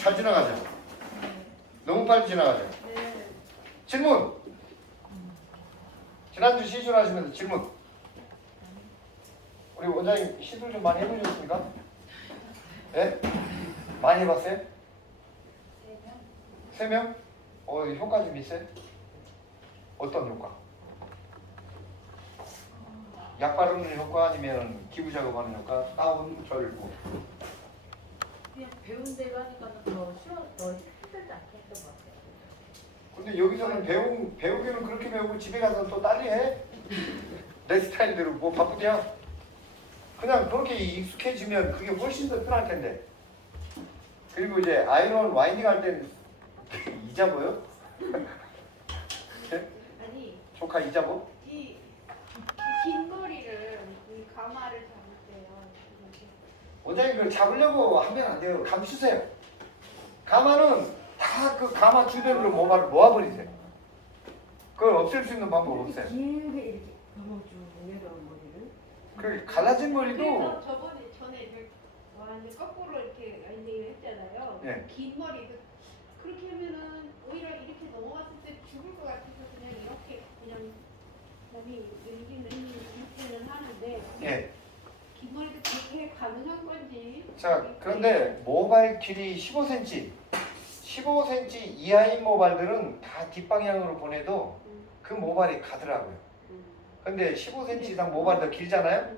잘 지나가죠? 너무 빨리 지나가죠? 네. 질문! 지난주 시술하시면서 질문. 우리 원장님 시술 좀 많이 해보셨습니까? 네? 많이 해봤어요? 3명? 효과 좀 있어요? 어떤 효과? 약 바르는 효과 아니면 기부 작업하는 효과? 다운, 절고. 그냥 배운 대로 하니까 더 쉬워, 더 힘들지 않겠던 것 같아요. 근데 여기서는 배우기는 그렇게 배우고 집에 가서 또 딸리 해? 내 스타일대로 뭐 바쁘냐? 그냥 그렇게 익숙해지면 그게 훨씬 더 편할 텐데. 그리고 이제 아이론 와인딩 할 때는 이자보요? 아니, 조카 이자보? 이 긴 머리를 이 가마를 잡을 때요. 이렇게. 원장님 그걸 잡으려고 하면 안 돼요. 감 주세요. 가마는 다 그 가마 주변으로 모아버리세요. 그걸 없앨 수 있는 방법 없어요. 길게 이렇게 감아줘 내려온 머리를. 그 갈라진 머리도 그래서 전에 완전 거꾸로 이렇게 와인딩을 했잖아요. 예. 긴 머리 그렇게 하면은 오히려 이렇게 넘어갔을 때 죽을 것 같아서 그냥 이렇게 그냥 몸이 이렇게는 하는데 예. 긴 머리도 그렇게 가능한 건지. 자, 그런데 모발 길이 15cm, 15cm 이하인 모발들은 다 뒷방향으로 보내도 그 모발이 가더라고요. 근데 15cm 이상 모발이 더 길잖아요?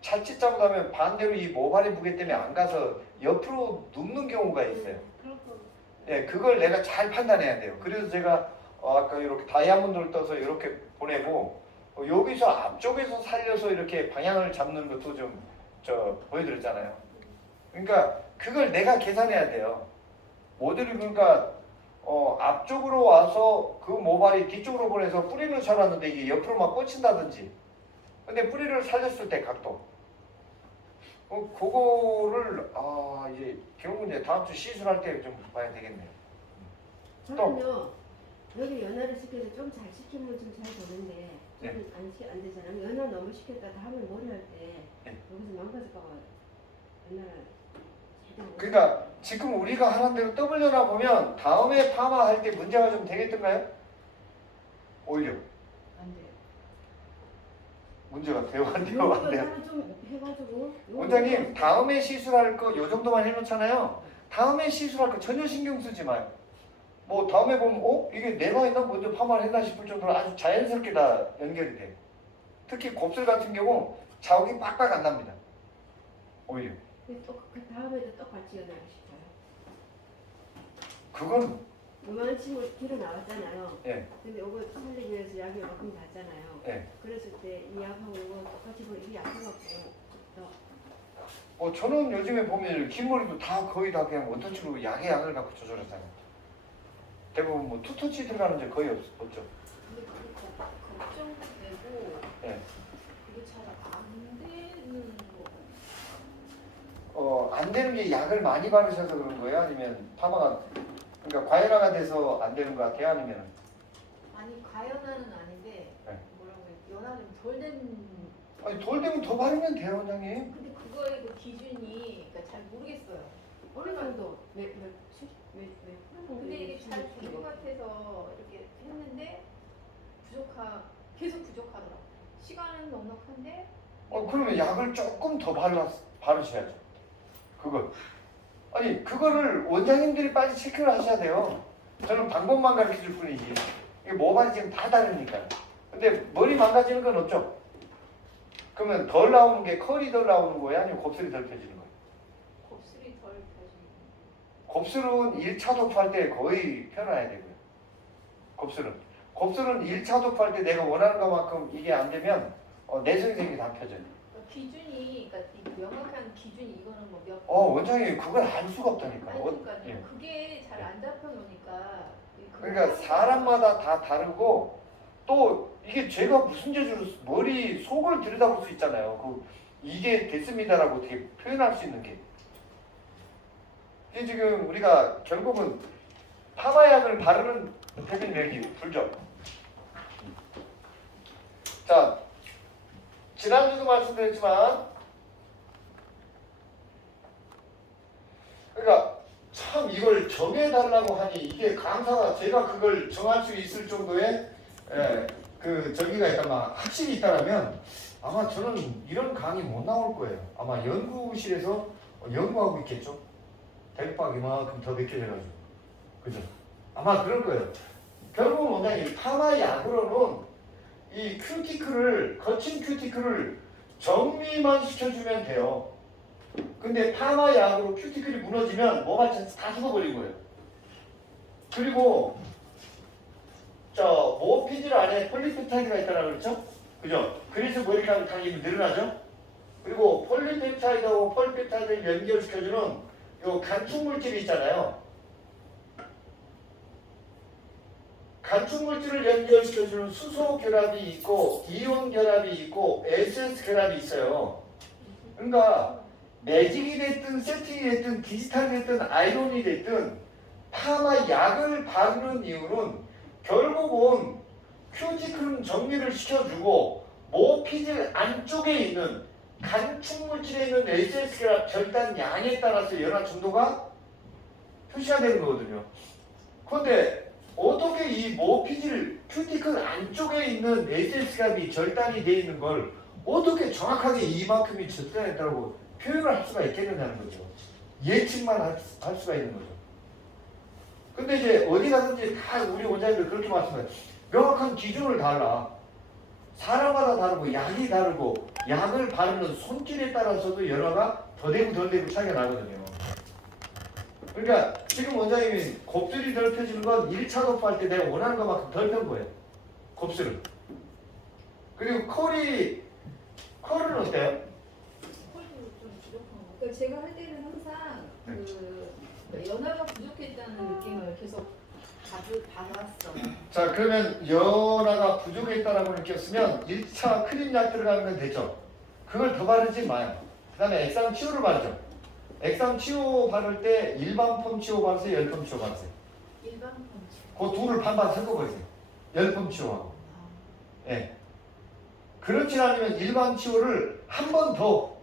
자칫 잘못하면 반대로 이 모발의 무게 때문에 안 가서 옆으로 눕는 경우가 있어요. 예, 그걸 내가 잘 판단해야 돼요. 그래서 제가 아까 이렇게 다이아몬드를 떠서 이렇게 보내고 여기서 앞쪽에서 살려서 이렇게 방향을 잡는 것도 좀 보여드렸잖아요. 그러니까 그걸 내가 계산해야 돼요. 모델이 그러니까 앞쪽으로 와서 그 모발이 뒤쪽으로 보내서 뿌리를 살았는데 이게 옆으로 막 꽂힌다든지. 근데 뿌리를 살렸을 때 각도. 그거를 이제 결국은 이제 다음 주 시술할 때 좀 봐야 되겠네요. 저는요 여기 연화를 시켜서 좀 잘 시키면 좀 잘 되는데 네. 안 되잖아요. 연화 너무 시켰다 다음에 머리 할 때 네. 여기서 망가질까봐 연화를 제대로 못 그러니까 지금 우리가 하는 대로 떠벌려나 보면 다음에 파마 할 때 문제가 좀 되겠던가요? 오히려 안 돼요. 문제가 돼요? 안 돼요? 안 돼요? 연화를 좀 해가지고 원장님 다음에 시술할 거 요 정도만 해놓잖아요. 다음에 시술할 거 전혀 신경 쓰지 마요. 뭐 다음에 보면 이게 내가 했나 먼저 파마를 했나 싶을 정도로 아주 자연스럽게 다 연결이 돼요. 특히 곱슬 같은 경우 자국이 빡빡 안 납니다. 오히려 그 다음에도 똑같이 연화를 시켜요. 그건 요만한 친구 뒤로 나왔잖아요. 예. 근데 이거 살리기 위해서 약이 조금 닿잖아요. 예. 그랬을 때 이 약하고 이거 똑같이 보면 이게 약해갖고 저는 요즘에 보면 긴 머리도 다 거의 다 그냥 원터치로 약의 양을 갖고 조절하잖아요. 대부분 뭐 투터치 들어가는 게 거의 없죠. 근데 그게 걱정되고 예. 그게 잘 안 되는 거. 안 되는 게 약을 많이 바르셔서 그런 거예요? 아니면 파마가 그러니까 과열화가 돼서 안 되는 것 같아요? 아니면 아니 과연화는 아닌데 네. 뭐라고 해야 연화 좀 덜 된. 아니 돌 되면 더 바르면 돼요, 원장님. 근데 그거의 그 기준이 그러니까 잘 모르겠어요. 어느 정도 왜 근데 이게 잘 된 것 같아서 이렇게 했는데 계속 부족하더라고. 시간은 넉넉한데. 그러면 약을 조금 더 바르셔야죠. 그걸. 아니 그거를 원장님들이 빨리 체크를 하셔야 돼요. 저는 방법만 가르쳐 줄 뿐이지. 이게 모발이 지금 다 다르니까. 근데 머리 망가지는 건 없죠. 그러면 덜 나오는 게 컬이 덜 나오는 거예요? 아니면 곱슬이 덜 펴지는 거예요? 곱슬이 덜 곱슬은 펴지는. 1차 도프할 때 거의 펴놔야 되고요. 곱슬은 1차 도프할 때 내가 원하는 것만큼 이게 안 되면 내성생이 다 펴져요. 기준이 그러니까 이 명확한 기준이 이거는 뭐 몇. 원장님 그걸 알 수가 없다니까. 아니 그러니까요. 예. 그게 잘 안 잡혀 놓으니까. 그러니까 사람마다 다 다르고 또 이게 제가 무슨 재주로 머리 속을 들여다볼 수 있잖아요. 이게 됐습니다라고 어떻게 표현할 수 있는 게. 이게 지금 우리가 결국은 파마약을 바르는 대변 내기 불죠. 자, 지난주도 말씀드렸지만 그러니까 참 이걸 정해달라고 하니 이게 강사가 제가 그걸 정할 수 있을 정도의 그 저기가 있다면 확실히 있다라면 아마 저는 이런 강의 못 나올 거예요. 아마 연구실에서 연구하고 있겠죠. 대박이 이만큼 더 벗겨져가지고 그죠? 아마 그럴 거예요. 결국 원장님 파마 약으로는 이 큐티클을 거친 큐티클을 정리만 시켜주면 돼요. 근데 파마 약으로 큐티클이 무너지면 모발 다 죽어버린 거예요. 그리고 모피질 안에 폴리펩타이드가 있다고 그랬죠? 그죠? 그래서 머리카락 당김이 늘어나죠? 그리고 폴리펩타이드하고 폴리펩타이드를 연결시켜주는 요 간축 물질이 있잖아요. 간축 물질을 연결시켜주는 수소 결합이 있고 이온 결합이 있고 SS 결합이 있어요. 그러니까 매직이 됐든 세팅이 됐든 디지털이 됐든 아이론이 됐든 파마 약을 바르는 이유는 결국은 큐티클 정리를 시켜주고 모피질 안쪽에 있는 간축 물질에 있는 SS 결합 절단 양에 따라서 연화 정도가 표시가 되는 거거든요. 그런데 어떻게 이 모피질 큐티클 안쪽에 있는 SS 결합이 절단이 되어 있는 걸 어떻게 정확하게 이만큼이 절단했다고 표현을 할 수가 있겠느냐는 거죠. 예측만 할 수가 있는 거죠. 근데 이제 어디 가든지 다 우리 원장님들 그렇게 말씀해요. 명확한 기준을 달라. 사람마다 다르고 약이 다르고 약을 바르는 손길에 따라서도 연화가 더 되고 덜 되고 차이가 나거든요. 그러니까 지금 원장님이 곱슬이 덜 펴지는 건 1차 도포할 때 내가 원하는 것만큼 덜 편 거예요. 곱슬은. 그리고 컬은 어때요? 그러니까 제가 할 때는 항상 그 연화가 부족했다는 느낌을 계속 받았어요. 자, 그러면 연화가 부족했다라고 느꼈으면 1차 크림 약 들어가는 건 되죠. 그걸 더 바르지 마요. 그 다음에 액상 치오를 바르죠. 액상 치오 바를 때 일반 펌 치오 바르세요? 열펌 치오 바르세요? 일반 펀치. 그 둘을 반반 섞어버리세요. 열펌 치오하고. 예. 그렇지 않으면 일반 치오를 한 번 더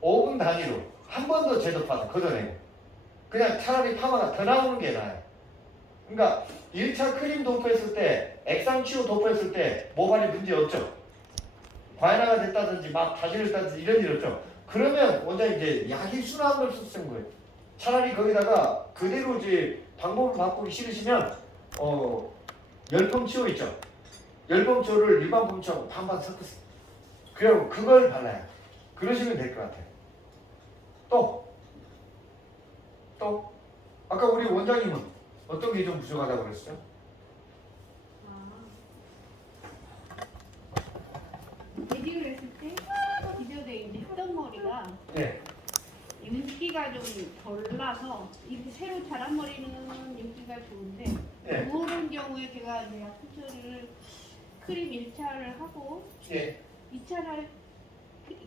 5분 단위로 한 번 더 재도파서 걷어내고 그냥 차라리 파마가 더 나오는 게 나아요. 그러니까 1차 크림 도포했을 때 액상 치오 도포했을 때 모발이 문제 없죠. 과연화가 됐다든지 막 다질렸다든지 이런 일 없죠. 그러면 원장님 이제 약이 순한 걸 쓰는 거예요. 차라리 거기다가 그대로 이제 방법을 바꾸기 싫으시면 열펌 치오 있죠. 열펌 치오를 일반 펌 치오하고 반반 섞으세요. 그리고 그걸 발라요. 그러시면 될 것 같아요. 또 아까 우리 원장님은 어떤 게 좀 부족하다고 그랬죠? 매직을 했을 때 기존에 이제 했던 머리가 네. 윤기가 좀 덜 나서 이렇게 새로 자란 머리는 윤기가 좋은데 네. 그런 경우에 제가 이제 약수처리를 크림 1차를 하고 예. 2차를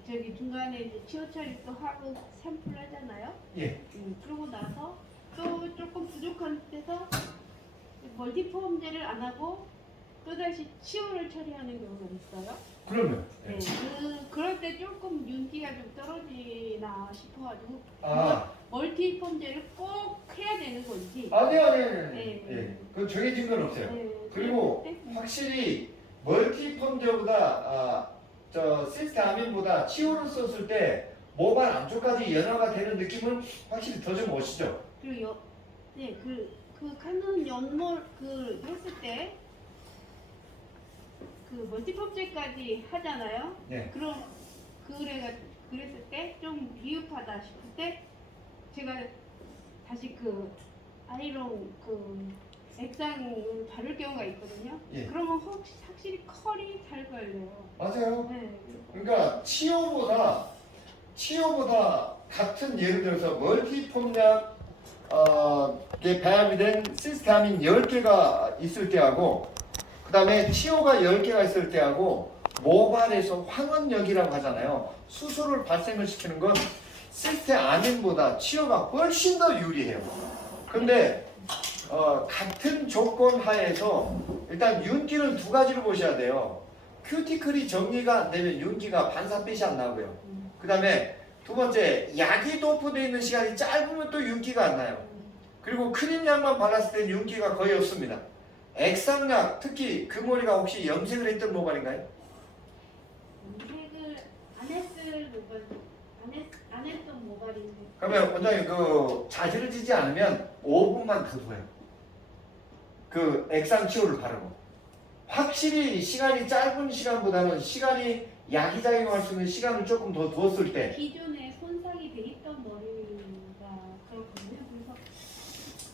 저기 중간에 이제 치어 처리도 하고 샘플 하잖아요. 예. 그러고 나서 또 조금 부족한 데서 멀티폼제를 안 하고 또다시 치어를 처리하는 경우가 있어요. 그러면. 네, 그럴 때 조금 윤기가 좀 떨어지나 싶어가지고 아. 멀티폼제를 꼭 해야 되는 건지. 아니요. 네. 예. 그건 정해진 건 없어요. 네, 그리고 그럴 때, 확실히 멀티펌제보다 시스테아민보다 치오를 썼을 때 모발 안쪽까지 연화가 되는 느낌은 확실히 더 좀 멋있죠. 그리고 그 칸은 연몰 했을 때 그 멀티폼제까지 하잖아요. 네. 그럼 그랬을 때 좀 미흡하다 싶을 때 제가 다시 그 아이롱 액상을 바를 경우가 있거든요. 예. 그러면 확실히 컬이 잘 걸려요. 맞아요. 네. 그러니까 치오보다 같은 예를 들어서 멀티폼약 게 배합이 된 시스테아민 10개가 있을 때하고 그 다음에 치오가 10개가 있을 때하고 모발에서 황원력이라고 하잖아요. 수소를 발생을 시키는 건 시스테아민보다 치오가 훨씬 더 유리해요. 근데 같은 조건 하에서 일단 윤기는 두 가지를 보셔야 돼요. 큐티클이 정리가 안 되면 윤기가 반사빛이 안 나고요. 그 다음에 두 번째 약이 도포되어 있는 시간이 짧으면 또 윤기가 안 나요. 그리고 크림약만 발랐을 때는 윤기가 거의 없습니다. 액상약, 특히 그 머리가 혹시 염색을 했던 모발인가요? 염색을 안 했을 모발, 안 했던 모발인데. 그러면 원장님 그 자지러지지 않으면 5분만 더 둬요. 그 액상 치료를 바르고. 확실히 시간이 짧은 시간보다는 시간이 약이 작용할 수 있는 시간을 조금 더 두었을 때 기존에 손상이 돼 있던 머리가 그렇거든요.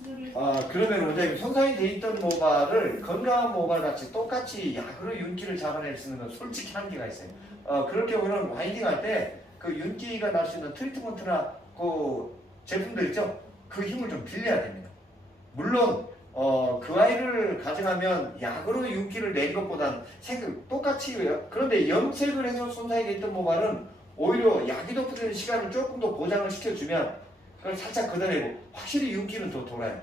그래서 그거를 그러면 원장님 손상이 돼 있던 모발을 건강한 모발 같이 똑같이 약으로 윤기를 잡아낼 수 있는 건 솔직히 한계가 있어요. 그럴 경우는 와이딩 할 때 그 윤기가 날 수 있는 트리트먼트나 그 제품들 있죠? 그 힘을 좀 빌려야 됩니다. 물론 그 아이를 가져가면 약으로 윤기를 낸 것보다는 똑같이 그런데 염색을 해서 손상이 됐던 모발은 오히려 약이 덮어지는 시간을 조금 더 보장을 시켜주면 그걸 살짝 걷어내고 확실히 윤기는 더 돌아요.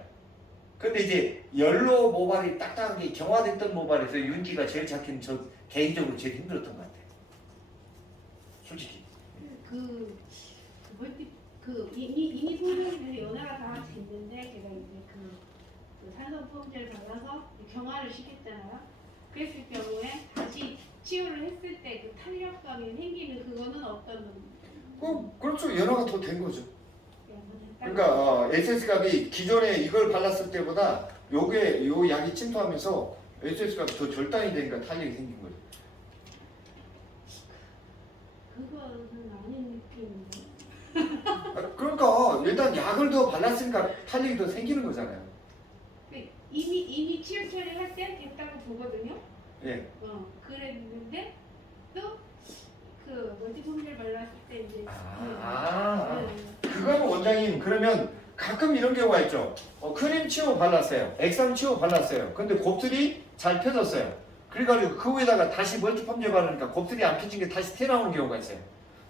근데 이제 열로 모발이 딱딱하게 경화됐던 모발에서 윤기가 제일 잡히는 저 개인적으로 제일 힘들었던 것 같아요. 솔직히. 이미 소변에 연화가 다 같이 있는데 제가 이제 그 산소 포함제를 발라서 경화를 시켰잖아요. 그랬을 경우에 다시 치유를 했을 때 그 탄력감이 생기는 그거는 어떤 그렇죠. 연화가 더 된 거죠. 영향을 그러니까 SS값이 기존에 이걸 발랐을 때보다 요 약이 침투하면서 SS값이 더 절단이 되니까 탄력이 생긴 거죠. 그거는 아닌 느낌인데. 그러니까 일단 약을 더 발랐으니까 탄력이 더 생기는 거잖아요. 이미 치유 처리를 할 때 됐다고 보거든요. 예. 그랬는데 또 그 멀티폼제를 발랐을 때 이제 그거는 원장님 그러면 가끔 이런 경우가 있죠. 크림 치유 발랐어요. 액상 치유 발랐어요. 근데 곱슬이 잘 펴졌어요. 그래가지고 그 위에다가 다시 멀티폼제 바르니까 곱슬이 안 펴진 게 다시 튀어나오는 경우가 있어요.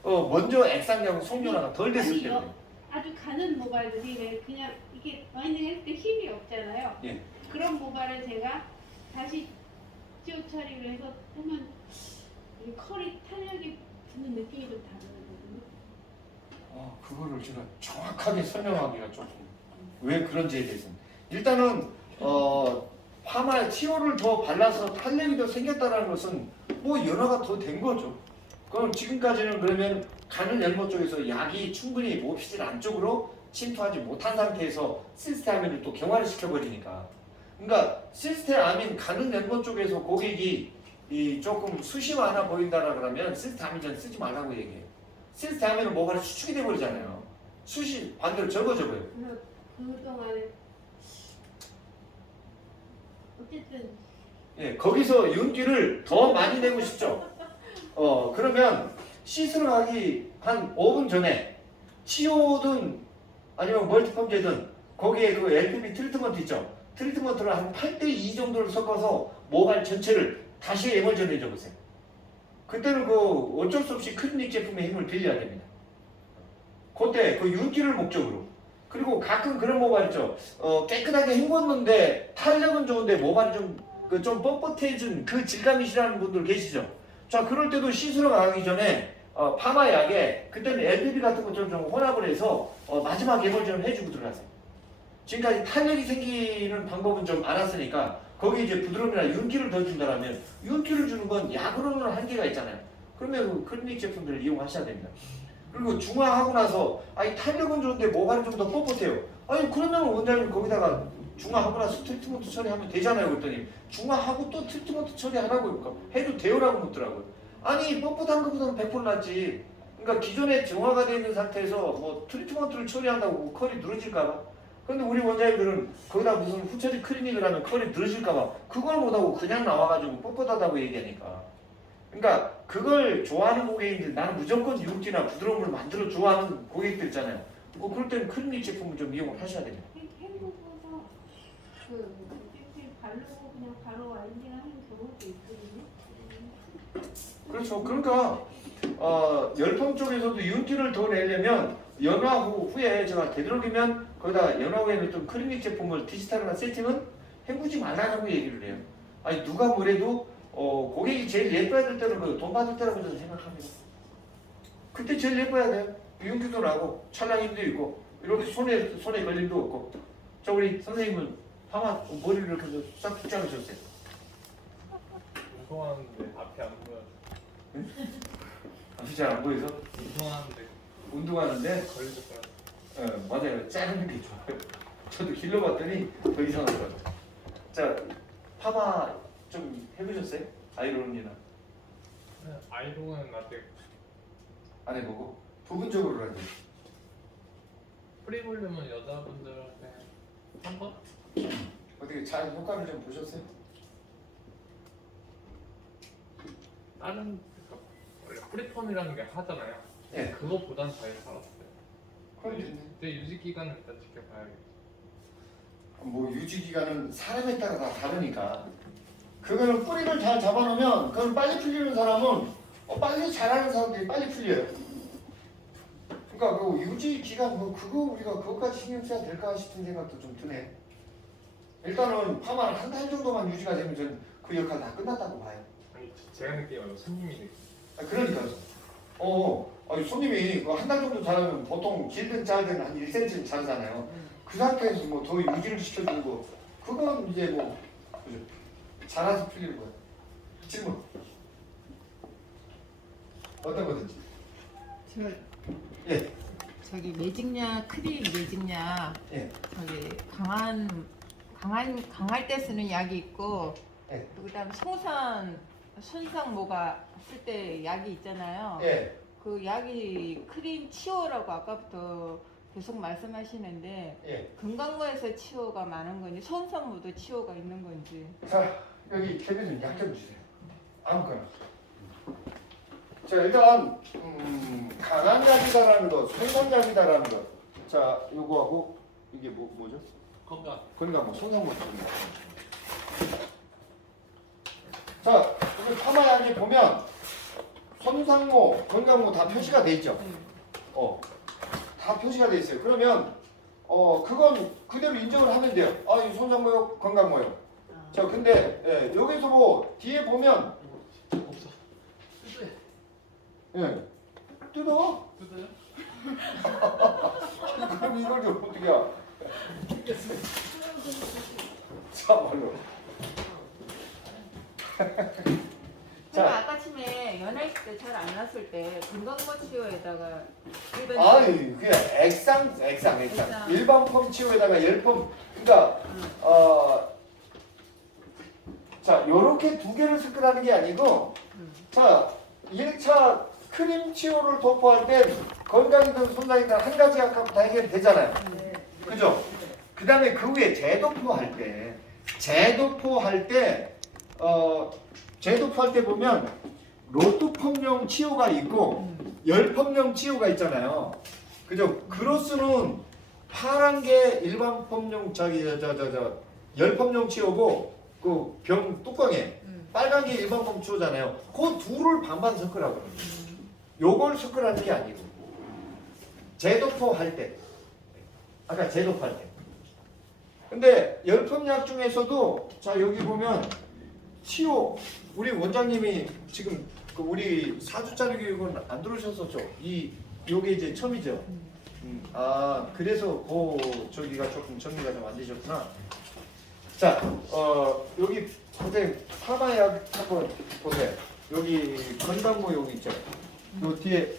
먼저 액상하고 속연화가 덜 됐을 때문에. 아주 가는 모발들이 왜 그냥 이게 와인딩 할 때 힘이 없잖아요. 예. 그런 모발을 제가 다시 치유 처리를 해서 하면 이 컬이 탄력이 드는 느낌이 좀 다르거든요. 그거를 제가 정확하게 설명하기가 조금 왜 그런지에 대해서는 일단은 파마 치료를 더 발라서 탄력이 더 생겼다는 것은 뭐 연화가 더 된 거죠. 그럼 지금까지는 그러면 가는 연모 쪽에서 약이 충분히 모피질 안쪽으로 침투하지 못한 상태에서 시스테아민을 또 경화를 시켜버리니까 그러니까 시스테아민 가는 연모 쪽에서 고객이 조금 수시 많아 보인다라 그러면 시스테아민은 쓰지 말라고 얘기해요. 시스테아민은 모발이 수축이 돼버리잖아요. 숱이 반대로 적어져버려요. 그동안에 어쨌든 예, 거기서 윤기를 더 많이 내고 싶죠. 그러면 씻으러 가기 한 5분 전에 치오든 아니면 멀티펌제든 거기에 그 LPB 트리트먼트 있죠. 트리트먼트를 한 8:2 정도를 섞어서 모발 전체를 다시 에멀전 해줘 보세요. 그때는 그 어쩔 수 없이 클리닉 제품의 힘을 빌려야 됩니다. 그때 그 윤기를 목적으로. 그리고 가끔 그런 모발 있죠. 깨끗하게 헹궜는데 탄력은 좋은데 모발이 좀 뻣뻣해진 그 질감이 싫어하는 분들 계시죠. 자, 그럴 때도 씻으러 가기 전에 파마 약에 그때는 LPB 같은 것처럼 좀 혼합을 해서 마지막 에멀전을 해주고 들어가세요. 지금까지 탄력이 생기는 방법은 좀 알았으니까 거기에 이제 부드러움이나 윤기를 더 준다면 윤기를 주는 건 약으로는 한계가 있잖아요. 그러면 그 클리닉 제품들을 이용하셔야 됩니다. 그리고 중화하고 나서 탄력은 좋은데 모발이 좀 더 뻣뻣해요. 그러면 원장님 거기다가 중화하고 나서 트리트먼트 처리하면 되잖아요. 그랬더니 중화하고 또 트리트먼트 처리하라고 해도 돼요라고 묻더라고요. 아니 뻣뻣한 것보다는 100% 낫지. 그러니까 기존에 중화가 되어 있는 상태에서 뭐 트리트먼트를 처리한다고 컬이 늘어질까봐. 근데 우리 원장님들은 거기다 무슨 후처리 클리닉을 하면 컬이 늘어질까봐 그걸 못하고 그냥 나와가지고 뻣뻣하다고 얘기하니까. 그러니까 그걸 좋아하는 고객인데 나는 무조건 윤기나 부드러움을 만들어 좋아하는 고객들 있잖아요. 그럴 때는 클리닉 제품을 좀 이용을 하셔야 됩니다. 헹구고서 바르고 그냥 바로 와인딩을 하는 경우도 있거든요. 그렇죠. 그러니까 열펌 쪽에서도 윤기를 더 내려면 연화 후에 제가 되도록이면 거기다 연화 후에는 좀 클리닉 제품을 디지털이나 세팅은 헹구지 말라고 얘기를 해요. 아니 누가 뭐래도 고객이 제일 예뻐야 될 때는 그 돈 받을 때라고 저는 생각합니다. 그때 제일 예뻐야 돼요. 윤기도 나고 찰랑힘도 있고 이렇게 손에 걸림도 없고. 저 우리 선생님은 파마 머리를 이렇게 해서 싹 붙잡으셨어요. 운동하는데 앞이 안 보여. 앞이 잘 안 보여서 운동하는데 운동하는데 걸릴 거야. 맞아요. 자르는 게 좋아요. 저도 길러봤더니 더 이상하더라고요. 자, 파마 좀 해보셨어요? 아이로운이나 아이롱은 아직 안 해보고 부분적으로 하죠. 프리 볼륨은 여자분들한테 한 번? 어떻게 잘 효과를 좀 보셨어요? 다른 원래 프리펌이라는 게 하잖아요. 예. 그거보단 잘 살았어요. 그럼 됐네. 근데 유지 기간은 일단 지켜봐야겠죠. 뭐 유지 기간은 사람에 따라 다 다르니까. 그거는 뿌리를 잘 잡아놓으면 그걸 빨리 풀리는 사람은 빨리 잘하는 사람들이 빨리 풀려요. 그러니까 그 유지 기간 뭐 그거 우리가 그것까지 신경 써야 될까 싶은 생각도 좀 드네. 일단은 파마는 한 달 정도만 유지가 되면 전 그 역할 다 끝났다고 봐요. 아니 제가 느끼기 말고 손님이 느끼. 그러니까 아니, 손님이 한 달 정도 자르면 보통 길든 짧든 한 1cm는 자르잖아요. 그 상태에서 뭐 더 유지를 시켜주는 거 그건 이제 뭐 그죠? 자라서 풀리는 거야. 질문 어떤 거든지. 예. 저기 매직약 크림 매직약 예. 저기 강할 때 쓰는 약이 있고 예. 또 그다음 손상 뭐가 쓸 때 약이 있잖아요. 예. 그 약이 크림 치오라고 아까부터 계속 말씀하시는데 예. 금강모에서 치오가 많은 건지 손상모도 치오가 있는 건지. 자 여기 개비님 약 좀 주세요. 아무거나. 자 일단 강한 약이다라는 거, 손상약이다라는 거. 자 요거하고 이게 뭐죠? 건강. 그러니까 뭐 손상모 쪽인 거. 자 여기 파마약에 보면 손상모, 건강모 다 표시가 돼 있죠. 다 표시가 돼 있어요. 그러면 그건 그대로 인정을 하면 돼요. 아, 이 손상모요, 건강모요. 자, 근데 여기서 뭐 뒤에 보면 없어. 뜯어요. 뜯어? 뜯어요? 그럼 이걸 좀 어떻게 해? 참말로. 제가 아까 아침에 연애했을 때 잘 안 났을 때 금강모 치오에다가 아니, 그게 액상. 일반 펌 치료에다가 10펌. 그러니까 자, 요렇게 두 개를 습관하는 게 아니고 자, 1차 크림 치료를 도포할 때 건강이든 손상이든 한 가지 약하고 다 해결이 되잖아요. 그죠? 그 다음에 그 위에 재도포할 때 보면 로트펌용 치료가 있고 열펌용 치료가 있잖아요. 그죠? 그로스는 파란 게 일반 펌용 열펌용 치료고 그 병 뚜껑에 빨간 게 일반 펌 치료잖아요. 그 둘을 반반 섞으라고 그러죠. 요걸 섞으라는 게 아니고 재도포할 때 아까 재도포할 때 근데 열펌약 중에서도 자 여기 보면 치료 우리 원장님이 지금 그 우리 4주짜리 교육은 안 들어오셨었죠? 요게 이제 처음이죠? 아 그래서 저기가 조금 정리가 좀 안 되셨구나. 자 여기 선생님 파마약 한번 보세요. 여기 건강모 여기 있죠? 요 뒤에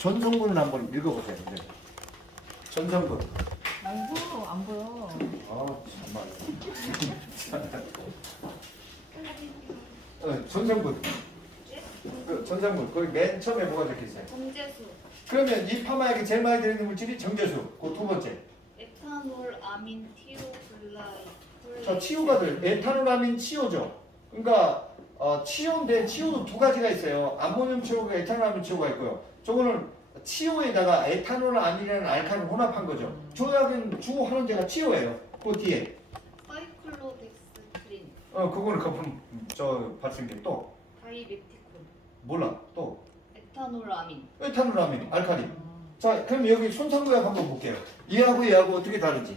전성분을 한번 읽어보세요. 네. 전성분. 아이고 안 보여. 아 정말. 전성분. 전성분. 거기 맨 처음에 뭐가 적혀있어요? 정제수, 그러면 이 파마약에 제일 많이 들어있는 물질이 정제수. 그 두 번째. 에탄올, 아민, 티오글라이. 자 치유가들 에탄올아민 치유죠. 그러니까 치유인데 치유도 두 가지가 있어요. 암모늄 치유가 에탄올아민 치유가 있고요. 저거는 치유에다가 에탄올아민이라는 알칼을 혼합한 거죠. 저 약은 주 환원제가 치유예요. 그 뒤에 파이클로덱스트린, 그거는 거품 발생기 또 다이레티콘, 몰라 또 에탄올, 아민. 에탄올아민 알칼리. 자 그럼 여기 손상구약 한번 볼게요. 얘하고 어떻게 다르지?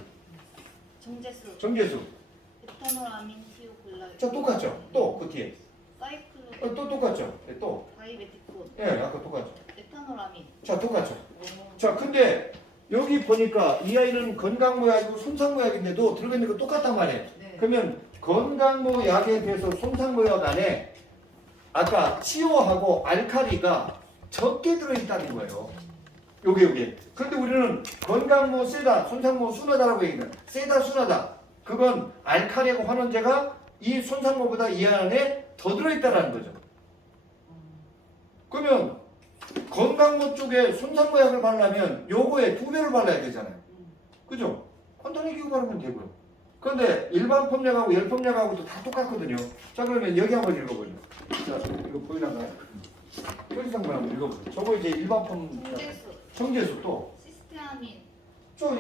정제수, 정제수. 에탄올, 아민, 티오글라이. 자 똑같죠. 또 그 뒤에 파이클로덱스트린, 또 똑같죠. 또 다이레티콘, 아까 똑같죠. 에탄올, 아민. 자 똑같죠. 오. 자 근데 여기 보니까 이 아이는 건강모약이고 손상모약인데도 들어가 있는 거 똑같단 말이에요. 네. 그러면 건강모약에 비해서 손상모약 안에 아까 치오하고 알칼리가 적게 들어있다는 거예요. 요게. 그런데 우리는 건강모 세다, 손상모 순하다라고 얘기해요. 세다, 순하다. 그건 알칼리하고 환원제가 이 손상모보다 이 안에 더 들어있다라는 거죠. 그러면 건강모 쪽에 손상모약을 바르려면 요거에 2배를 발라야 되잖아요. 그죠? 간단히 기호 바르면 되고요. 그런데 일반 펌약하고 열 펌약하고도 다 똑같거든요. 자, 그러면 여기 한번 읽어보죠. 자, 이거 보이나가요? 표지상 한번 읽어보죠. 저거 이제 일반 펌 정제수, 청제수 또. 시스테아민,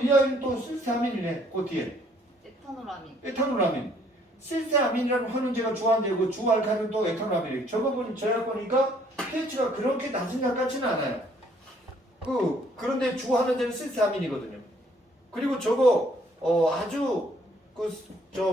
이 아이는 또 시스테아민이네. 그 뒤에. 에탄올아민. 에탄올아민. 시스테아민이라는 환원제가 주환제고 주알칼리는 또 에탄올아민이에요. 제가 보니까 pH가 그렇게 낮은 약 같지는 않아요. 그런데 주환원제는 시스테아민이거든요. 그리고 저거 아주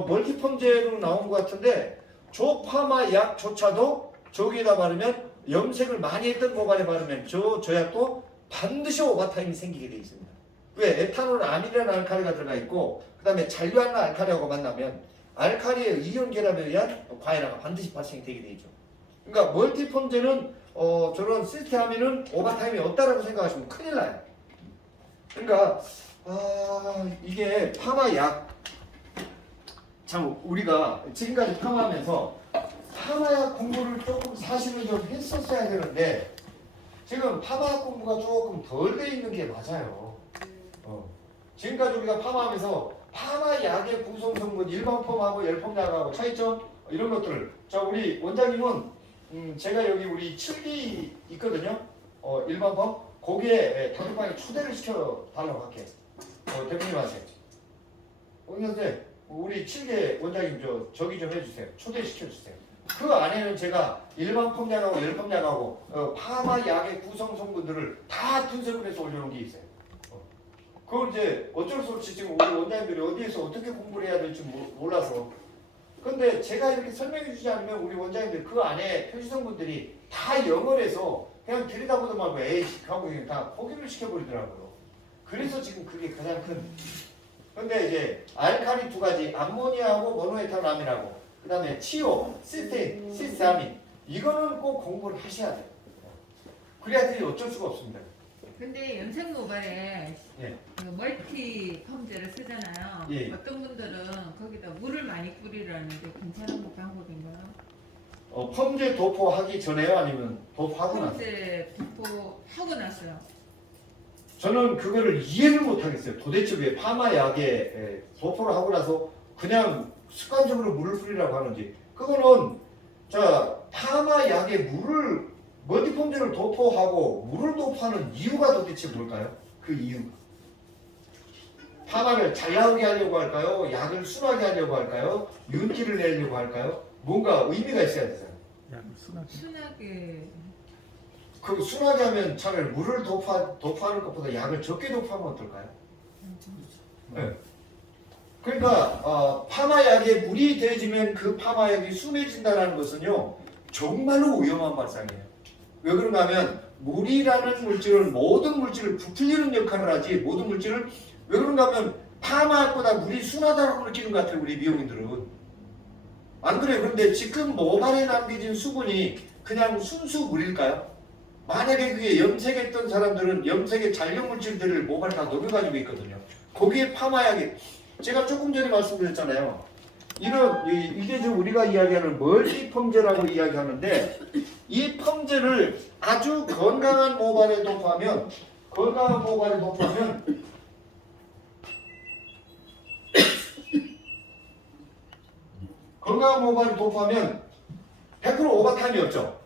멀티펌제로 나온 것 같은데 저 파마 약조차도 저기에다 바르면 염색을 많이 했던 모발에 바르면 저 약도 반드시 오바타임이 생기게 돼 있습니다. 왜? 에탄올 아민이라는 알칼리가 들어가 있고 그 다음에 잔류하는 알칼리하고 만나면 알칼리의 이온 결합에 의한 과해라가 반드시 발생이 되게 되죠. 그러니까 멀티펌제는 저런 시스테아민은 오바타임이 없다라고 생각하시면 큰일 나요. 그러니까 이게 파마약 참 우리가 지금까지 파마하면서 파마약 공부를 조금 사실은 좀 했었어야 되는데 지금 파마약 공부가 조금 덜 돼 있는 게 맞아요. 지금까지 우리가 파마하면서 파마약의 구성 성분 일반 펌하고 열 펌약하고 차이점 이런 것들을 우리 원장님은 제가 여기 우리 7기 있거든요. 일반 펌 거기에 단톡방에 초대를 시켜 달라고 할게. 대표님한테. 원장님 우리 7개 원장님 저기 좀 해주세요. 초대시켜 주세요. 그 안에는 제가 일반 펌약하고 열 펌약하고 파마약의 구성 성분들을 다 분석을 해서 올려놓은 게 있어요. 그걸 이제 어쩔 수 없이 지금 우리 원장님들이 어디에서 어떻게 공부를 해야 될지 몰라서. 근데 제가 이렇게 설명해 주지 않으면 우리 원장님들 그 안에 표시 성분들이 다 영어라서 그냥 들여다보도 말고 에이씨 하고 그냥 다 포기를 시켜버리더라고요. 그래서 지금 그게 가장 큰. 근데 이제 알칼리 2가지 암모니아하고 모노에탄올아민하고 그 다음에 치오, 시스테인, 시스아민 이거는 꼭 공부를 하셔야 돼요. 그래야지 어쩔 수가 없습니다. 근데 염색 모발에 예. 그 멀티 펌제를 쓰잖아요. 예. 어떤 분들은 거기다 물을 많이 뿌리라는데 괜찮은 방법인가요? 펌제 도포하기 전에요? 아니면 도포하고 나서? 펌제 도포하고 났어요. 저는 그거를 이해를 못하겠어요. 도대체 왜 파마약에 도포를 하고 나서 그냥 습관적으로 물을 뿌리라고 하는지. 그거는 파마약에 물을 멀티펌제를 도포하고 물을 도포하는 이유가 도대체 뭘까요? 그 이유가. 파마를 잘 나오게 하려고 할까요? 약을 순하게 하려고 할까요? 윤기를 내려고 할까요? 뭔가 의미가 있어야 되잖아요. 순하게. 그 순하게 하면 차라리 물을 도포하는 것보다 약을 적게 도포하면 어떨까요? 네. 그러니까 파마약에 물이 더해지면 그 파마약이 순해진다는 것은요 정말로 위험한 발상이에요. 왜 그런가 하면 물이라는 물질은 모든 물질을 부풀리는 역할을 하지 모든 물질을 왜 그런가 하면 파마약보다 물이 순하다고 느끼는 것 같아요. 우리 미용인들은 안 그래요. 그런데 지금 모발에 남겨진 수분이 그냥 순수 물일까요? 만약에 그게 염색했던 사람들은 염색의 잔류 물질들을 모발에 다 녹여가지고 있거든요. 거기에 파마약이 제가 조금 전에 말씀드렸잖아요. 이게 지금 우리가 이야기하는 멀티 펌제라고 이야기하는데 이 펌제를 아주 건강한 모발에 도포하면 건강한 모발에 도포하면 100% 오버타임이었죠.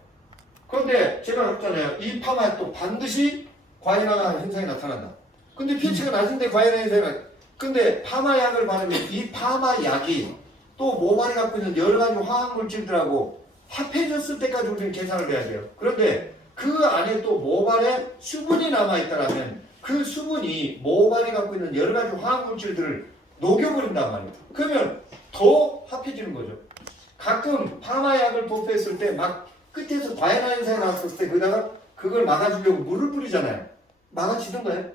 그런데 제가 했잖아요. 이 파마약도 반드시 과잉화 현상이 나타난다. 근데 pH가 낮은데 과잉화 현상이 근데 파마약을 바르면 이 파마약이 또 모발이 갖고 있는 여러 가지 화학 물질들하고 합해졌을 때까지 우리는 계산을 해야 돼요. 그런데 그 안에 또 모발에 수분이 남아있다면 그 수분이 모발이 갖고 있는 여러 가지 화학 물질들을 녹여버린단 말이에요. 그러면 더 합해지는 거죠. 가끔 파마약을 도포했을 때 막 끝에서 과잉화 현상이 나왔을 때 그걸 막아주려고 물을 뿌리잖아요. 막아지던가요? 어쩔 수가 없습니다.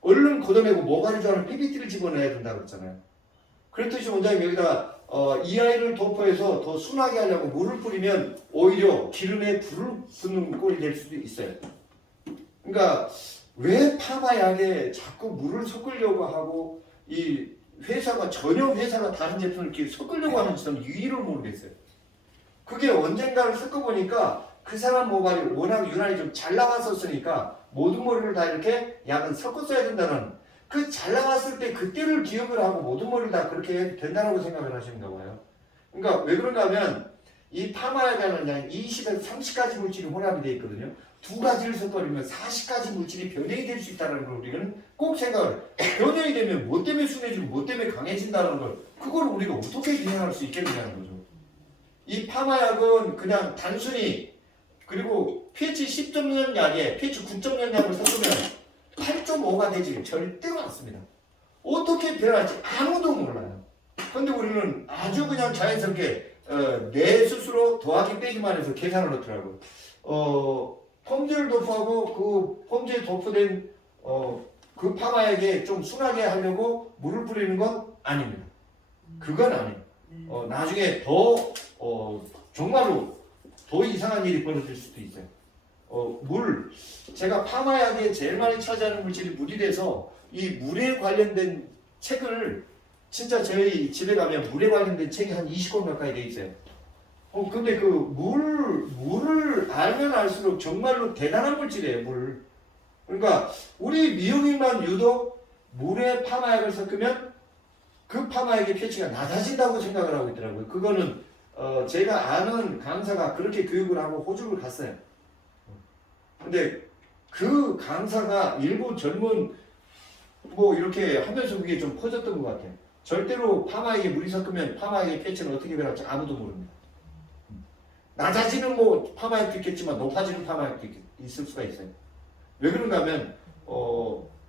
그러니까 얼른 걷어내고 모가지 좋아하는 PPT를 집어넣어야 된다고 그랬잖아요. 그랬듯이 원장님 여기다가 이 아이를 도포해서 더 순하게 하려고 물을 뿌리면 오히려 기름에 불을 붙는 꼴이 될 수도 있어요. 그러니까 왜 파마약에 자꾸 물을 섞으려고 하고 이 회사가 전혀 회사가 다른 제품을 이렇게 섞으려고 하는지 저는 이유를 모르겠어요. 그게 언젠가를 섞어보니까 그 사람 모발이 워낙 유난히 좀 잘 나왔었으니까 모든 머리를 다 이렇게 약은 섞었어야 된다는 그 잘 나왔을 때 그때를 기억을 하고 모든 머리를 다 그렇게 해도 된다고 생각을 하시는가 봐요. 그러니까 왜 그런가 하면 이 파마약에는 그냥 20에서 30가지 물질이 혼합이 되어 있거든요. 두 가지를 섞어버리면 40가지 물질이 변형이 될 수 있다는 걸 우리는 꼭 생각을 변형이 되면 뭐 때문에 순해지고 뭐 때문에 강해진다는 걸 그걸 우리가 어떻게 비행할 수 있겠느냐는 거죠. 이 파마약은 그냥 단순히 그리고 pH 10.0 약에 pH 9.0 약을 섞으면 8.5가 되지 절대로 않습니다. 어떻게 변할지 아무도 몰라요. 근데 우리는 아주 그냥 자연스럽게 내 스스로 더하기 빼기만 해서 계산을 넣더라고요. 펌제를 도포하고 그 펌제에 도포된 그 파마약에 좀 순하게 하려고 물을 뿌리는 건 아닙니다. 그건 아니에요. 나중에 더 정말로 더 이상한 일이 벌어질 수도 있어요. 제가 파마약에 제일 많이 차지하는 물질이 물이라서 이 물에 관련된 책을 진짜 저희 집에 가면 물에 관련된 책이 한 20권 가까이 돼 있어요. 근데 그 물을 알면 알수록 정말로 대단한 물질이에요, 물. 그러니까 우리 미용인만 유독 물에 파마약을 섞으면 그 파마약의 pH가 낮아진다고 생각을 하고 있더라고요. 그거는 제가 아는 강사가 그렇게 교육을 하고 호주를 갔어요. 근데 그 강사가 일부 젊은 뭐 이렇게 하면서 그게 좀 퍼졌던 것 같아요. 절대로 파마약에 물이 섞으면 파마약의 pH는 어떻게 변할지 아무도 모릅니다. 낮아지는 뭐 파마약도 있겠지만 높아지는 파마약도 있을 수가 있어요. 왜 그런가 하면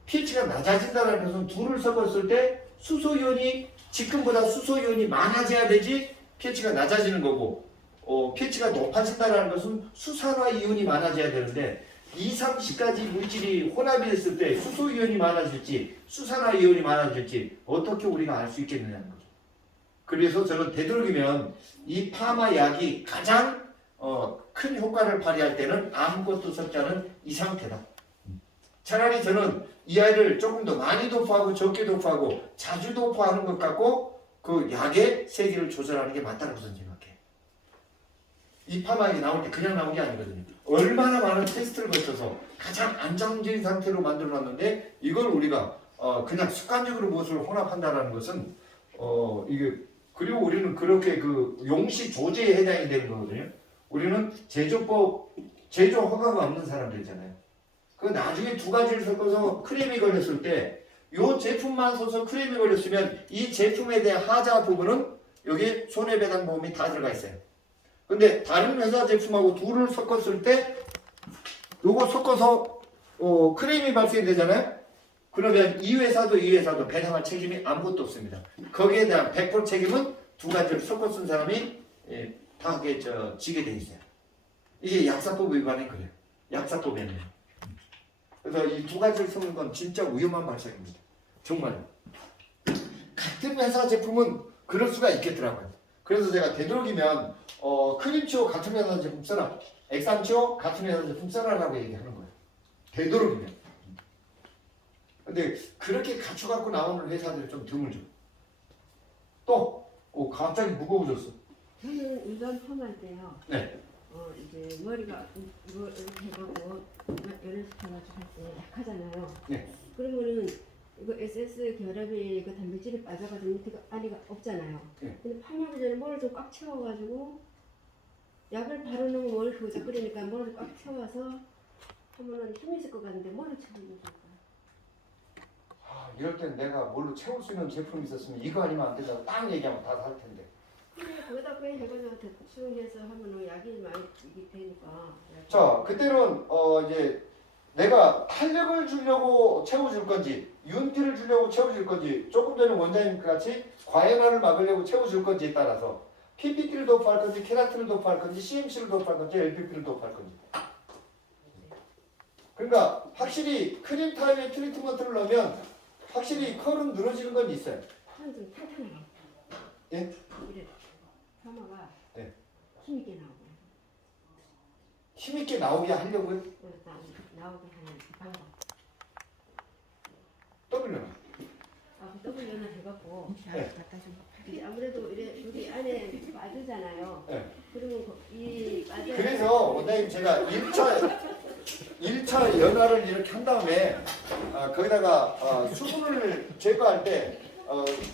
pH가 낮아진다는 것은 둘을 섞었을 때 수소이온이 지금보다 수소이온이 많아져야 되지 pH가 낮아지는 거고 pH가 높아진다는 것은 수산화 이온이 많아져야 되는데 2, 30가지 물질이 혼합이 됐을 때 수소이온이 많아질지 수산화 이온이 많아질지 어떻게 우리가 알 수 있겠느냐는 거죠. 그래서 저는 되도록이면 이 파마약이 가장 큰 효과를 발휘할 때는 아무것도 섞지 않은 이 상태다. 차라리 저는 이 아이를 조금 더 많이 도포하고 적게 도포하고 자주 도포하는 것 같고 그 약의 세기를 조절하는 게 맞다고 저는 생각해요. 이 파마약이 나올 때 그냥 나온 게 아니거든요. 얼마나 많은 테스트를 거쳐서 가장 안정적인 상태로 만들어놨는데 이걸 우리가 그냥 습관적으로 무엇을 혼합한다는 것은 이게 그리고 우리는 그렇게 그 용시 조제에 해당이 되는 거거든요. 우리는 제조 허가가 없는 사람들이잖아요. 그 나중에 두 가지를 섞어서 크림이 걸렸을 때 이 제품만 써서 크림이 걸렸으면 이 제품에 대한 하자 부분은 여기 손해배상보험이 다 들어가 있어요. 근데 다른 회사 제품하고 둘을 섞었을 때 요거 섞어서 크림이 발생이 되잖아요. 그러면 이 회사도 배상할 책임이 아무것도 없습니다. 거기에 대한 100% 책임은 두 가지를 섞어 쓴 사람이 다 지게 돼 있어요. 이게 약사법 위반이 그래요. 약사법에는. 그래서 이 두 가지를 섞는 건 진짜 위험한 발상입니다. 정말요. 같은 회사 제품은 그럴 수가 있겠더라고요. 그래서 제가 되도록이면 크림치오 같은 회사 제품 써라. 엑산치오 같은 회사 제품 써라라고 얘기하는 거예요. 되도록이면. 근데 그렇게 갖춰갖고 나오는 회사들이 좀 드물죠. 또 갑자기 무거워졌어. 저는 일반 펌할 때요. 네. 이제 머리가 이거 이렇게 해가고 연습해가지고 할 때 약하잖아요. 네. 그러면은 이거 SS 결합이 그 단백질이 빠져가지고 밑에가 안에가 없잖아요. 네. 근데 펌하기 전에 머리를 좀 꽉 채워가지고 약을 바로 넣으면 머리 그거 끓이니까 머리를 꽉 채워서 하면은 힘이 있을 것 같은데 머리를 채우는 거예요. 이럴 땐 내가 뭘로 채울 수 있는 제품이 있었으면 이거 아니면 안 된다고 딱 얘기하면 다 살 텐데. 근데 거기다 그 해가지고 대충 해서 하면은 약이 많이 이게 되니까. 자, 그때는 이제 내가 탄력을 주려고 채워줄 건지 윤기를 주려고 채워줄 건지 조금 전에 원장님 같이 과잉화를 막으려고 채워줄 건지에 따라서 PPT를 도포할 건지 케라틴을 도포할 건지 CMC를 도포할 건지 LPP를 도포할 건지 그러니까 확실히 크림 타입의 트리트먼트를 넣으면 확실히 컬은 늘어지는 건 있어요. 털은 좀 탄탄하게. 예? 이래 파마가 예. 힘있게 나오고. 힘있게 나오게 하려고요. 나오게 하는 방법. W는 그 W는 해갖고 네. 갖다 좀. 이제 아무래도 이래 여기 안에 빠지잖아요. 네. 그러면 이 빠져. 그래서 원장님 제가 1차 연화를 이렇게 한 다음에 거기다가 수분을 제거할 때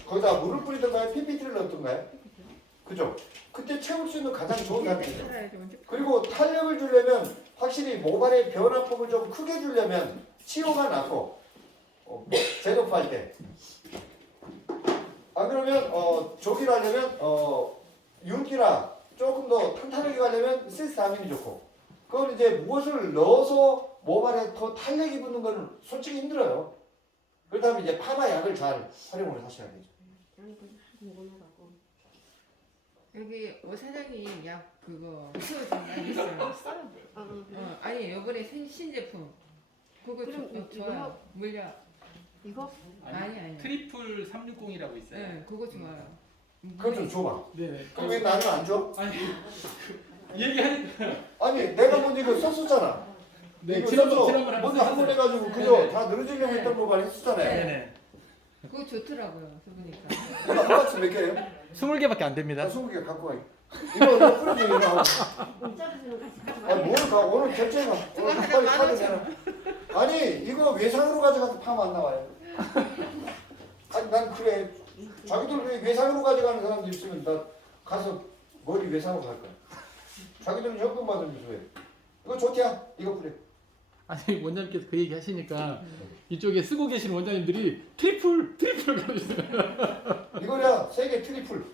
거기다 물을 뿌리던가요? PPT를 넣던가요? 그죠? 그때 채울 수 있는 가장 좋은 단계죠. 그리고 탄력을 주려면 확실히 모발의 변화폭을 좀 크게 주려면 치료가 낫고 제거할 때. 그러면 조기를 하려면 윤기라 조금 더 탄탄하게 가려면 시스타민이 좋고. 그건 이제 무엇을 넣어서 모발에 더 탄력이 붙는 거는 솔직히 힘들어요. 그렇다면 이제 파마 약을 잘 활용을 하셔야 되죠. 궁금해갖고. 여기 사장님 약 그거 채워준 약 있어요. 아니 요번에 신제품 그거 그럼 좋아요. 물약 이거? 아니 트리플 360이라고 있어요. 네 그거 좋아요. 그거 좀 줘봐. 네네. 그럼 왜 나는 안 줘? 아니 얘기하니까. 아니 내가 먼저 이거 썼었잖아. 네 이거 지난번 써서 먼저 한번 해가지고 그죠? 네네. 다 늘어지려고 네. 했던 거만 했었잖아요. 네네. 그거 좋더라고요. 써보니까. 이거 한 박스 몇 개예요? 20개밖에 안 나 됩니다. 20개 갖고 와. 이거 오늘 풀어줘 이거 하고. 문자로 같이 가져. 아니 뭘 가? 오늘 결제가. 오늘 빨리 카드 내놔. 아니 이거 외상으로 가져가서 파면 안 나와요. 아니 난 그래. 자기들 왜 외상으로 가져가는 사람들 있으면 나 가서 머리 외상으로 갈 거야. 자기들은 현금 받으면서 왜? 이거 좋대야. 이거 그래. 아니 원장님께서 그 얘기 하시니까 이쪽에 쓰고 계신 원장님들이 트리플 가르치세요. 이거야 세계 트리플.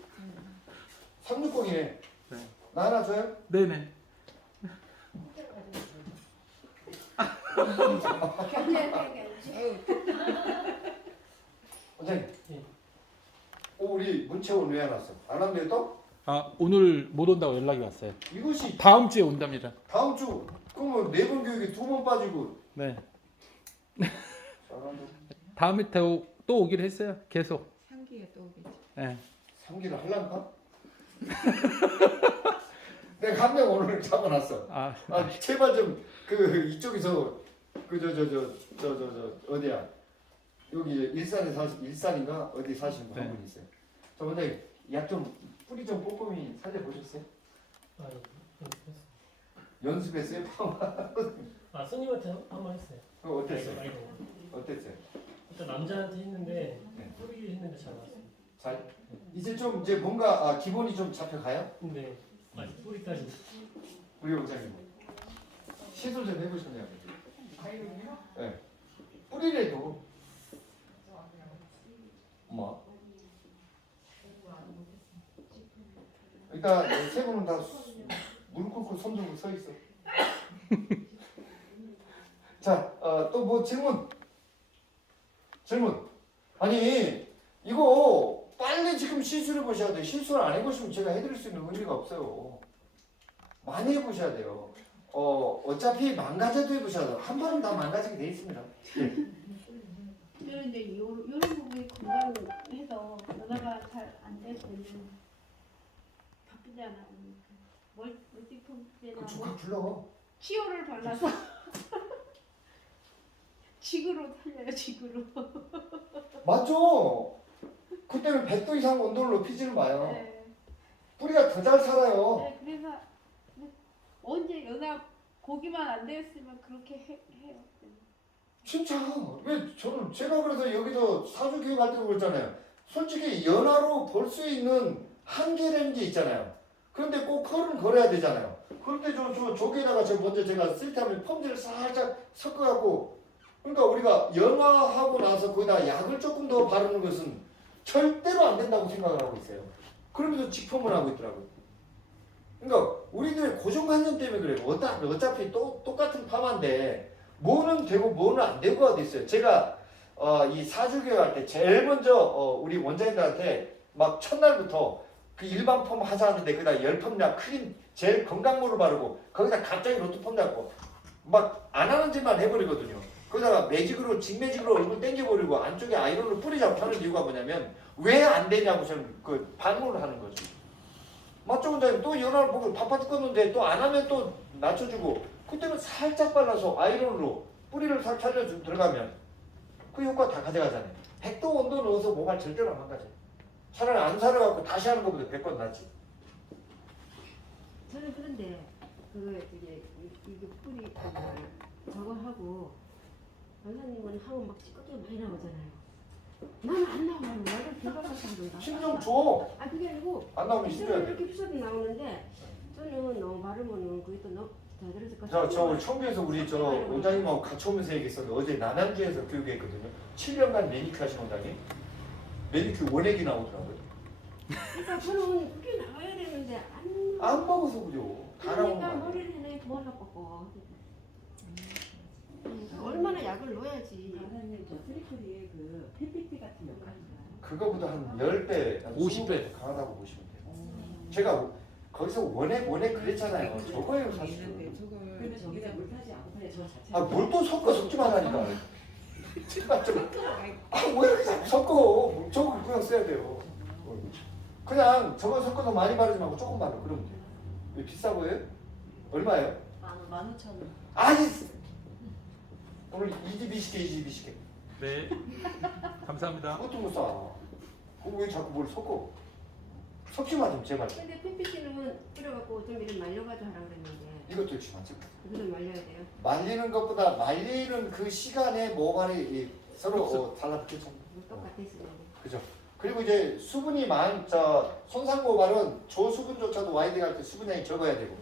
360이네. 네. 나 하나 줘요? 네네. 원장님. 우리 문채원 왜 안 왔어? 안 왔네요 또? 아 오늘 못 온다고 연락이 왔어요. 이것이 다음 주에 온답니다. 다음 주 그러면 4번 교육에 2번 빠지고 네. 잘한다. 다음에 또 오기로 했어요. 계속. 향기에 또 오겠지. 네. 3기를 할란가? 내가 한 명 오늘 잡아놨어. 아 제발 좀 그 이쪽에서 그 어디야? 여기 일산인가 어디 사시는 분 한 네. 분 있어요. 저 원장님 약 좀 뿌리 좀 꼼꼼히 살려보셨어요? 연습했어요? 손님한테 한번 했어요. 어땠어요? 아이고. 어땠어요? 일단 남자한테 했는데 네. 뿌리를 했는데 잘 나왔어요. 잘? 이제 뭔가 기본이 좀 잡혀가요? 근데 아직 뿌리까지. 우리 원장님 시술 좀 해보셨냐고. 네. 뿌리래도 뭐 일단 세 분은 다 무릎 꿇고 손 들고 서 있어. 자, 또 뭐 질문? 아니 이거 빨리 지금 시술해 보셔야 돼요. 시술 안 해보시면 제가 해드릴 수 있는 의미가 없어요. 많이 해보셔야 돼요. 어차피 망가져도 해보셔야 돼요. 한 번은 다 망가지게 돼 있습니다. 그런데 이런 부분이 건강해서 연화가 잘 안 되고 바쁘잖아. 멀티폼제나 그 조카 불러. 치료를 발라서 지구로 살려요. 지구로. 맞죠? 그때는 100도 이상 온도를 높이지는 마요. 네. 뿌리가 더 잘 살아요. 네, 그래서 언제 연화 고기만 안 되었으면 그렇게 해요. 진짜 왜 제가 그래서 여기서 사주 교육할 때도 그랬잖아요. 솔직히 연화로 볼 수 있는 한계라는 게 있잖아요. 그런데 꼭 컬은 걸어야 되잖아요. 그런데 저기에다가 먼저 제가 쓸데없는 펌제를 살짝 섞어갖고 그러니까 우리가 연화하고 나서 거기다 약을 조금 더 바르는 것은 절대로 안 된다고 생각을 하고 있어요. 그러면서 직펌을 하고 있더라고요. 그러니까 우리들의 고정관념 때문에 그래요. 어차피 똑같은 파마인데 뭐는 되고 뭐는 안 되고가 됐어요. 제가 이 사주교육 할 때 제일 먼저 우리 원장님들한테 막 첫날부터 그 일반 펌 하자 하는데 그다 열펌약 크림 제일 건강물을 바르고 거기다 갑자기 로트 펌 잡고 막 안 하는 짓만 해버리거든요. 그러다가 매직으로 직매직으로 얼굴 당겨버리고 안쪽에 아이론을 뿌리자고 하는 이유가 뭐냐면 왜 안 되냐고 저는 그 반문을 하는 거죠. 맞죠 원장님? 또 연화를 보고 바빠트 껐는데 또 안 하면 또 낮춰주고 그때는 살짝 발라서 아이론으로 뿌리를 살 살려주고 들어가면 그 효과 다 가져가잖아요. 100도 온도 넣어서 모발 절대로 안 망가져요. 차라리 안 살아갖고 다시 하는 것보다 100번 낫지. 저는 그런데 그 이게 뿌리 저거 하고 원장님은 하면 막 찌꺼기가 많이 나오잖아요. 나는 안 나와요. 나를 들어가서 하던가. 신경 줘. 아 그게 아니고 안 나오면 힘줘야 돼. 이렇게 피서도 나오는데 저는 너무 바르면은 그게 또더 들어서 저 청주에서 우리 저 원장님하고 같이 오면서 얘기했었는데 어제 남양주에서 교육했거든요. 7년간 매니큐 하신 원장님. 매니큐 원액이 나오더라고요. 그러니까 저는 그게 나와야 되는데 안 먹어서 그죠. 다 나오는 그러니까 거 아니에요. 머리를 해내 머리가 뻗고 얼마나 약을 넣어야지. 강사님 저 트리플이 그 PPT 같은 역할인가요? 그거보다 한 10배, 한 50배. 20배 강하다고 보시면 돼요. 제가 거기서 원액 그랬잖아요. 저거예요 사실. 근데 저기다 물 타지 않고 그냥 저 자체. 물 또 섞지 말라니까. 제가 좀, 왜 이렇게 자꾸 섞어? 저거 그냥 써야 돼요. 그냥 저거 섞어서 많이 바르지 말고 조금 바르 그러면 돼요. 왜 비싸 보여요? 얼마예요? 15,000원. 아니 오늘 2집 20개 2집 20개 네. 감사합니다. 그것도 못 사. 그거 왜 자꾸 뭘 섞어? 섞지 마 좀 제발. 근데 PPT는 뿌려갖고 좀 이렇게 말려가지고 하라 그랬는데 이것도 역시 맞지. 그걸 말려야 돼요. 말리는 것보다 말리는 그 시간에 모발이 서로 달라붙겠죠. 똑같았어요. 그죠. 그리고 이제 수분이 손상 모발은 저수분조차도 와이드 갈 때 수분량이 적어야 되고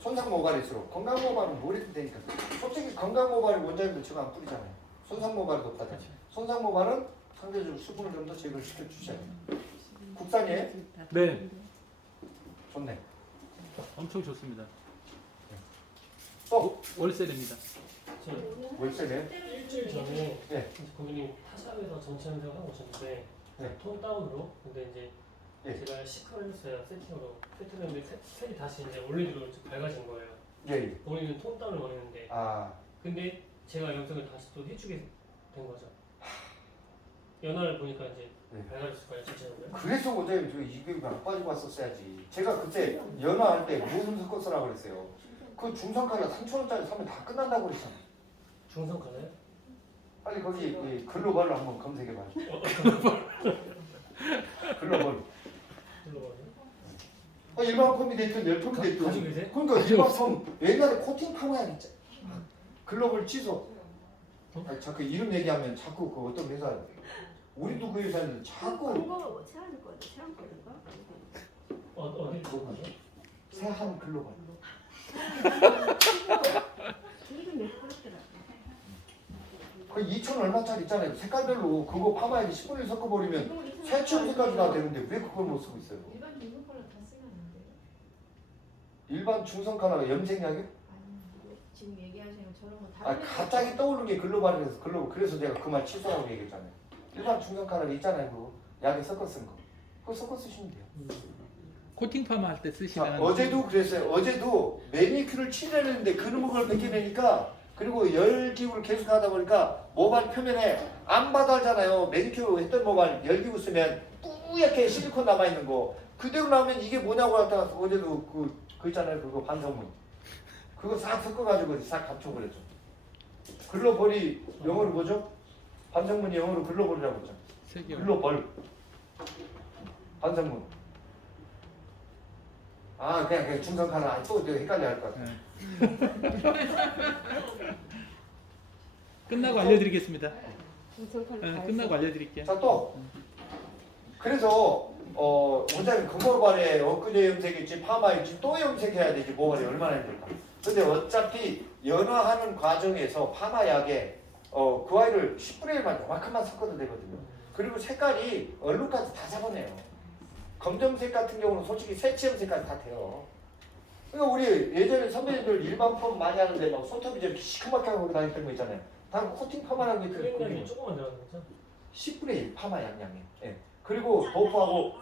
손상 모발일수록 건강 모발은 뭐래도 되니까. 솔직히 건강 모발이 원장님도 지금 안 뿌리잖아요. 손상 모발이 높다잖아요. 손상 모발은 상대적으로 수분을 좀 더 제거를 시켜주셔야 돼요. 국산이에요? 네, 좋네. 엄청 좋습니다. 또 월세됩니다. 저 월세네. 일주일 전에 예. 고객님 타샵에서 전체 염색 하고 오셨는데 네. 톤 다운으로 근데 이제 예. 제가 시크를 했어요 세팅으로 세팅했는데 색이 다시 이제 원래대로 밝아진 거예요. 예. 본인은 톤 다운을 원했는데 아 근데 제가 염색을 다시 또 해주게 된 거죠. 연화를 보니까 이제 네. 밝아졌을 거예요 전체적으로. 그래서 원장님 저 이교육 안 빠지고 왔었어야지. 제가 그때 연화할 때 무슨 섞어 쓰라고 그랬어요. 그 중성카라 3,000원짜리 사면 다 끝난다고 그랬잖아요. 중성 가나요? 빨리 거기 이 글로벌로 한번 검색해봐요. 글로벌. 불러봐요. 일반 펌이 됐든 열펌이 됐든. 가지고 계세요? 그러니까 일반 펌 옛날에 코팅 파마야 진짜. 글로벌 취소. 아니, 자꾸 이름 얘기하면 자꾸 그 어떤 회사 우리도 그 회사는 자꾸 그거 체한 거죠. 체한 거든가. 어디 가죠? 세한 글로벌. 이거 몇 그렇더라. 그 2천 얼마짜리 있잖아요. 색깔별로 그거 파마에 10분을 섞어버리면 새처럼 색깔이 다 되는데 왜 그걸 못 쓰고 있어요? 일반 중성 컬러 다 쓰면 안 돼요? 일반 중성 카라가 염색약이요? 아니 지금 얘기하시는 저런 건 아 다른 갑자기 떠오르는 게 글로벌이라서 글로벌. 그래서 내가 그 말 취소하고 얘기했잖아요. 일반 중성 카라가 있잖아요. 그거 약에 섞어 쓴 거. 그거 섞어 쓰시면 돼요. 코팅 파마 할 때 자, 쓰시면 어제도 그랬어요. 어제도 매니큐를 칠해냈는데 그놈을 벗겨내니까 그리고 열기구를 계속 하다 보니까 모발 표면에 암바달잖아요. 매니큐 했던 모발 열기구 쓰면 뿌옇게 실리콘 남아있는 거 그대로 나오면 이게 뭐냐고 하다가 어제도 그 있잖아요. 그거 반성문 그거 싹 섞어가지고 싹 감춰버렸죠. 글로벌이 영어로 뭐죠? 반성문이 영어로 글로벌이라고 했죠. 세계 글로벌 반성문. 아 그냥 중성 카라 또 헷갈려 할 것 같아. 끝나고 알려드리겠습니다. 중성칼 끝나고 알려드릴게요. 자 또 그래서 원장님 금모발에 엊그제 염색했지 파마했지 또 염색해야 되지 모발이 얼마나 힘들까. 근데 어차피 연화하는 과정에서 파마약에 그 아이를 10분의 1만 요만큼만 섞어도 되거든요. 그리고 색깔이 얼룩까지 다 잡아내요. 검정색 같은 경우는 솔직히 새치 염색까지 다 돼요. 그러니까 우리 예전에 선배님들 일반 펌 많이 하는데 막 손톱이 저렇게 시커멓게 하고 다녔던 거 있잖아요. 다 코팅 파마라는 게 그게 크림량이 조금만 들어가는 거죠? 10분의 1 파마 양량에. 예. 그리고 도프하고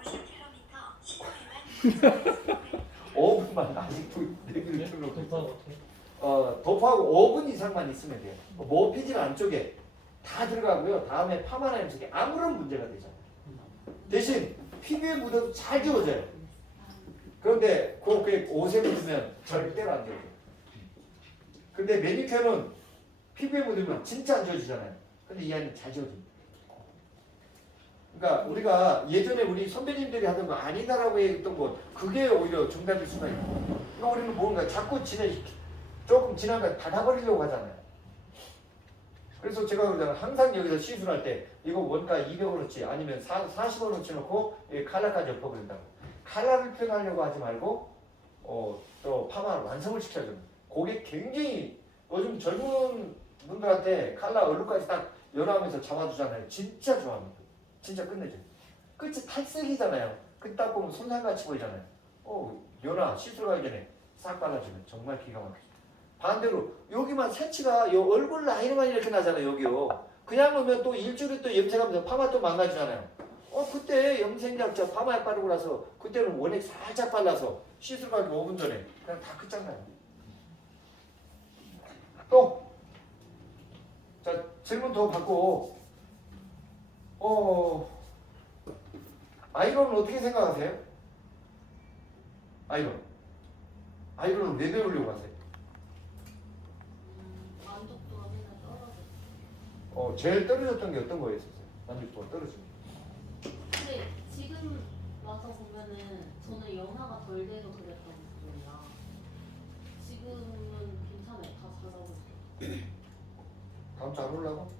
5분만 아직도 내비를 틀어놓고 있어. 도파가 어떻게? 도포하고 5분 이상만 있으면 돼요. 모피질 안쪽에 다 들어가고요. 다음에 파마나 염색에 아무런 문제가 되잖아요. 대신 피부에 묻어도 잘 지워져요. 그런데 그렇게 옷에 묻으면 절대로 안 지워져요. 근데 매니큐어는 피부에 묻으면 진짜 안 지워지잖아요. 근데 이 안은 잘 지워집니다. 그러니까 우리가 예전에 우리 선배님들이 하던 거 아니다라고 했던 거 그게 오히려 정답일 수가 있고, 그러니까 우리는 뭔가 자꾸 조금 지나면 닫아버리려고 하잖아요. 그래서 제가 그러잖아요. 항상 여기서 시술할 때 이거 원가 200원어치 아니면 40원어치 넣고 칼라까지 엎어버린다고. 칼라를 표현하려고 하지 말고 또 파마를 완성을 시켜야 됩니다. 그게 굉장히 요즘 젊은 분들한테 칼라 얼룩까지 딱 연하면서 잡아주잖아요. 진짜 좋아합니다. 진짜 끝내줘. 끝이 탈색이잖아요. 그 딱 보면 손상같이 보이잖아요. 연하 시술 가기 전에 싹 발라주면 정말 기가 막히죠. 반대로 여기만 새치가 요 얼굴 라인만 이렇게 나잖아요. 여기요. 그냥 놓으면 또 일주일에 또 염색하면서 파마 또 망가지잖아요. 그때 염색약 저 파마약 바르고 나서 그때는 원액 살짝 발라서 시술 가기 5분 전에 그냥 다 끝장나요. 또 자, 질문 더 받고 아이론은 어떻게 생각하세요? 아이론은 왜 배우려고 하세요? 만족도가 맨날 떨어져. 제일 떨어졌던 게 어떤 거였었어요? 만족도가 떨어지는 게. 근데 지금 와서 보면은 저는 연화가 덜 돼서 그랬던 거예요. 지금은 괜찮아요. 다 잘 나오고 있어요. 다음 주 안 올라고?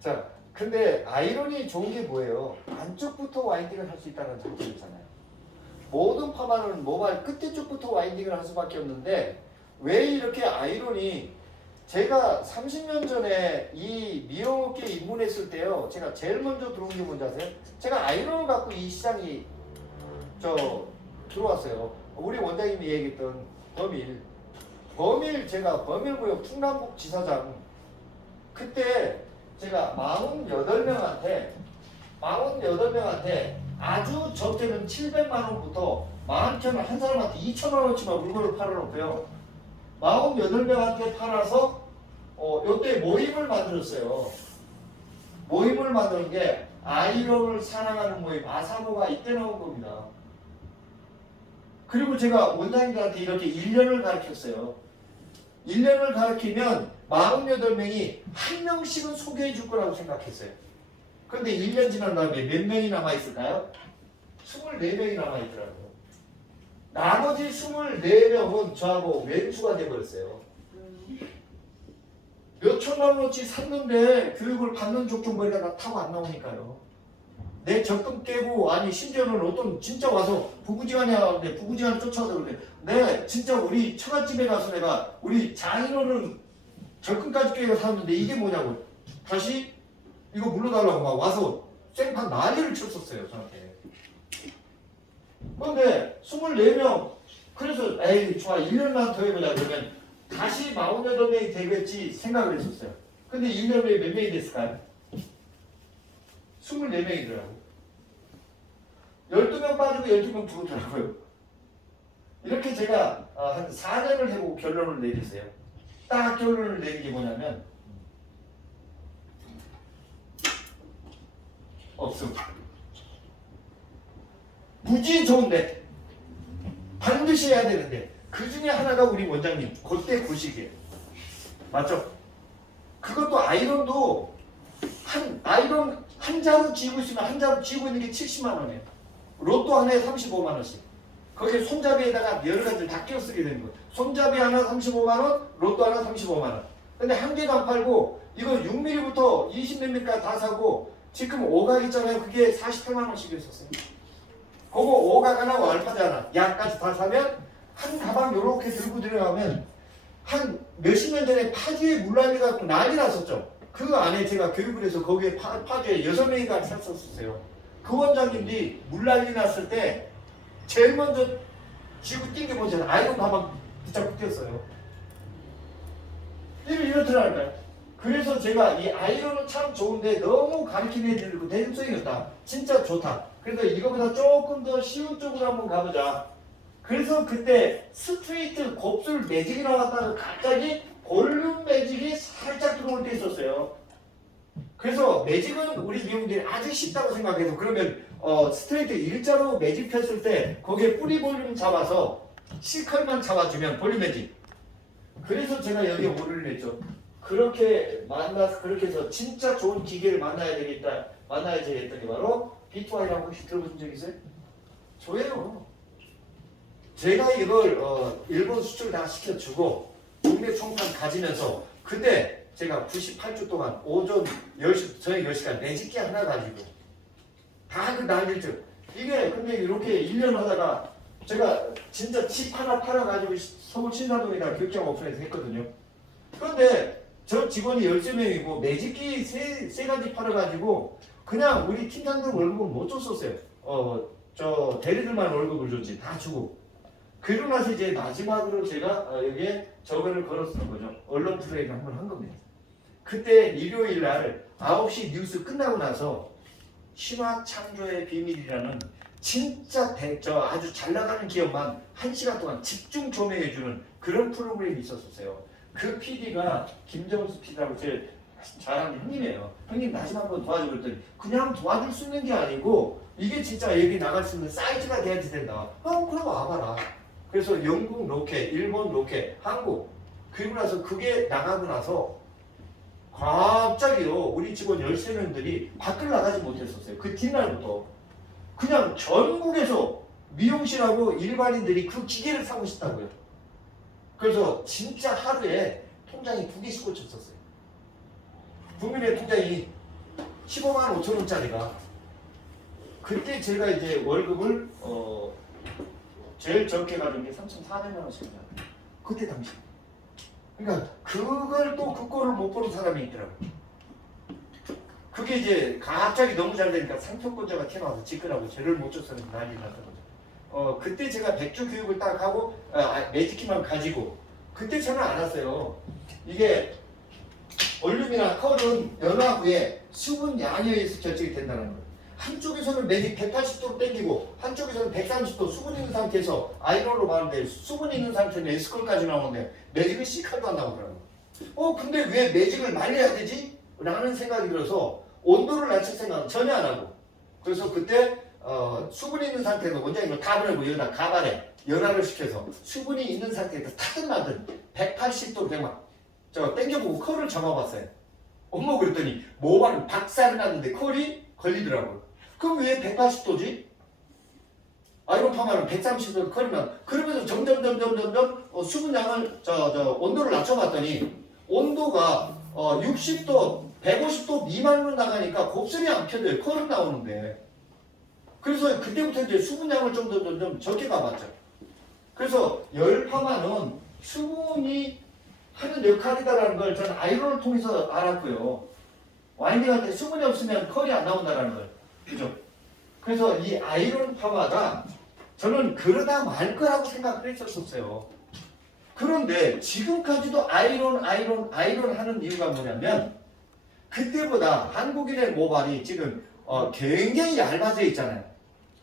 자, 근데 아이론이 좋은 게 뭐예요? 안쪽부터 와인딩을 할 수 있다는 장점이 있잖아요. 모든 파마는 모발 끝에 쪽부터 와인딩을 할 수밖에 없는데 왜 이렇게 아이론이 제가 30년 전에 이 미용업계에 입문했을 때요. 제가 제일 먼저 들어온 게 뭔지 아세요? 제가 아이론을 갖고 이 시장이 들어왔어요. 우리 원장님이 얘기했던 제가 범일구역 충남북 지사장 그때 제가 48명한테 아주 적게는 700만 원부터 많게는 한 사람한테 2천만 원치만 물건을 팔아놓고요. 48명한테 팔아서 요때 모임을 만들었어요. 모임을 만드는 게 아이론을 사랑하는 모임 아사모가 이때 나온 겁니다. 그리고 제가 원장님들한테 이렇게 1년을 가르쳤어요. 1년을 가르치면 48명이 한 명씩은 소개해 줄 거라고 생각했어요. 그런데 1년 지난 다음에 몇 명이 남아있을까요? 24명이 남아있더라고요. 나머지 24명은 저하고 왼수가 돼버렸어요. 몇 천만 원어치 샀는데 교육을 받는 족종머리가 다 타고 안 나오니까요. 내 적금 깨고 아니 심지어는 어떤 진짜 와서 부부지간에 하는데 부부지간에 쫓아서 그러는데 내 진짜 우리 처갓집에 가서 내가 우리 장인어른 적금까지 깨고 샀는데 이게 뭐냐고 다시 이거 물러달라고 막 와서 생판 난리를 쳤었어요 저한테. 그런데 24명 그래서 에이 좋아 1년만 더 해보자 그러면 다시 48명이 되겠지 생각을 했었어요. 근데 1년 후에 몇 명이 됐을까요? 24명이더라고요. 12명 빠지고 12명 죽었더라고요. 이렇게 제가 한 4년을 해보고 결론을 내렸어요. 딱 결론을 내린 게 뭐냐면 없음. 무지 좋은데 반드시 해야 되는데 그 중에 하나가 우리 원장님 그때 구식이에요. 맞죠? 그것도 아이론도 아이론 한 자루 쥐고 있으면 한 자루 쥐고 있는 게 70만 원이에요. 로또 하나에 35만 원씩. 거기에 손잡이에다가 여러 가지를 다 끼워 쓰게 되는 거예요. 손잡이 하나 35만 원, 로또 하나 35만 원. 근데 한 개도 안 팔고 이거 6mm부터 20 몇 mm까지 다 사고 지금 5각 있잖아요. 그게 48만 원씩이었었어요. 그거 5각 하나 알파제 하나 약까지 다 사면 한 가방 요렇게 들고 들어가면 한 몇십 년 전에 파주에 물난리 갖고 난리 났었죠. 그 안에 제가 교육을 해서 거기에 파주에 6명이가 샀었어요. 그 원장님들이 물난리 났을 때 제일 먼저 쥐고 뛴 게 뭐잖아요. 아이론 가방 붙잡고 뛰었어요. 이렇더라고요. 그래서 제가 이 아이론은 참 좋은데 너무 가르치는 애들고 대중성이 없다. 진짜 좋다. 그래서 이거보다 조금 더 쉬운 쪽으로 한번 가보자. 그래서 그때 스트레이트 곱슬 매직이 나왔다가 갑자기 볼륨 매직이 살짝 들어올 때 있었어요. 그래서 매직은 우리 미용들이 아주 쉽다고 생각해서 그러면 스트레이트 일자로 매직 폈을 때 거기에 뿌리 볼륨 잡아서 C컬만 잡아주면 볼륨 매직. 그래서 제가 여기에 오류를 냈죠. 그렇게 만나서 그렇게 해서 진짜 좋은 기계를 만나야지 했더니 바로 B2I라고 혹시 들어보신 적 있어요? 저예요. 제가 이걸 일본 수출 다 시켜주고 국내 총판 가지면서 그때 제가 98주 동안 오전 10시, 저녁 10시간 매직기 하나 가지고 다 그 난리죠. 이게 근데 이렇게 1년 하다가 제가 진짜 집 하나 팔아가지고 서울 신사동에다 교육장 오픈해서 했거든요. 그런데 저 직원이 13명이고 매직기 세 가지 팔아가지고 그냥 우리 팀장들 월급은 못 줬었어요. 저 대리들만 월급을 줬지 다 주고. 그러고 나서 이제 마지막으로 제가 여기에 저거를 걸었던 거죠. 언론 트레이드 한번 한 겁니다. 그때 일요일 날 9시 뉴스 끝나고 나서 신화 창조의 비밀이라는 진짜 아주 잘 나가는 기업만 1시간 동안 집중 조명해주는 그런 프로그램이 있었어요. 그 PD가 김정수 PD라고 제 잘하는 형님이에요. 형님 나 좀 한번 도와줘 그랬더니 그냥 도와줄 수 있는 게 아니고 이게 진짜 여기 나갈 수 있는 사이즈가 돼야지 된다. 그럼 와봐라. 그래서 영국 로켓, 일본 로켓, 한국 그리고 나서 그게 나가고 나서 갑자기요 우리 직원 13명들이 밖을 나가지 못했었어요. 그 뒷날부터 그냥 전국에서 미용실하고 일반인들이 그 기계를 사고 싶다고요. 그래서 진짜 하루에 통장이 2개씩 꽂혔었어요. 국민의 통장이 15만 5천 원짜리가 그때 제가 이제 월급을 제일 적게 가진 게 3,400만 원씩 받았어요. 그때 당시. 그러니까 그걸 또 그 꼴을 못 보는 사람이 있더라고요. 그게 이제 갑자기 너무 잘 되니까 상표권자가 튀어나와서 지끄라고 죄를 못 줬어요. 난리 났던 거죠. 그때 제가 백주 교육을 딱 하고 매직키만 가지고 그때 저는 알았어요. 이게 볼륨이나 컬은 연화 후에 수분 양에 의해서 결정이 된다는 거예요. 한쪽에서는 매직 180도로 당기고 한쪽에서는 130도 수분 있는 상태에서 아이론으로 가는데 수분 있는 상태는 S컬까지 나오는데 매직은 C컬도 안 나오더라고요. 근데 왜 매직을 말려야 되지? 라는 생각이 들어서 온도를 낮출 생각은 전혀 안 하고 그래서 그때 수분 있는 상태에서 원장님을 다 보내고 여기다 가발에 연화를 시켜서 수분이 있는 상태에서 타든 말든 180도 그냥 막 당겨보고 컬을 잡아봤어요. 엄마 그랬더니 모발은 박살이 났는데 컬이 걸리더라고요. 그럼 왜 180도지? 아이론 파마는 130도 컬이면 그러면서 점점 수분량을 온도를 낮춰봤더니 온도가 60도 150도 미만으로 나가니까 곱슬이 안 펴져요. 컬은 나오는데. 그래서 그때부터 이제 수분량을 좀 적게 가봤죠. 그래서 열 파마는 수분이 하는 역할이다라는 걸 저는 아이론을 통해서 알았고요. 와인딩 할 때 수분이 없으면 컬이 안 나온다라는 걸. 그죠? 그래서 이 아이론 파마가 저는 그러다 말 거라고 생각을 했었어요. 그런데 지금까지도 아이론 하는 이유가 뭐냐면 그때보다 한국인의 모발이 지금 굉장히 얇아져 있잖아요.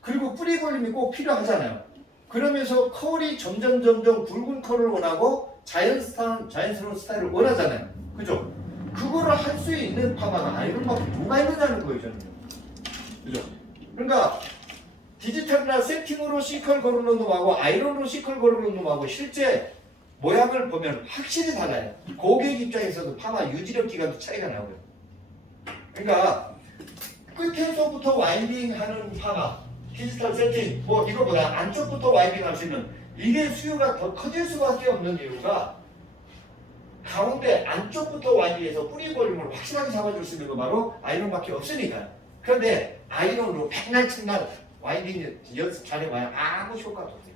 그리고 뿌리 볼륨이 꼭 필요하잖아요. 그러면서 컬이 점점 굵은 컬을 원하고 자연스러운 스타일을 원하잖아요. 그죠? 그거를 할 수 있는 파마가 아이론밖에 뭐가 있느냐는 거예요, 저는. 그죠? 그러니까 디지털이나 세팅으로 C컬 걸어놓은 놈하고 아이론으로 C컬 걸어놓은 놈하고 실제 모양을 보면 확실히 달라요. 고객 입장에서도 파마 유지력 기간도 차이가 나고요. 그러니까 끝에서부터 와인딩 하는 파마, 디지털 세팅, 이거보다 안쪽부터 와인딩 할 수 있는 이게 수요가 더 커질 수밖에 없는 이유가 가운데 안쪽부터 와인딩해서 뿌리 볼륨을 확실하게 잡아줄 수 있는 거 바로 아이론밖에 없으니까요. 그런데 아이론으로 백날 첫날 와인딩 연습 잘해봐야 아무 효과도 없어요.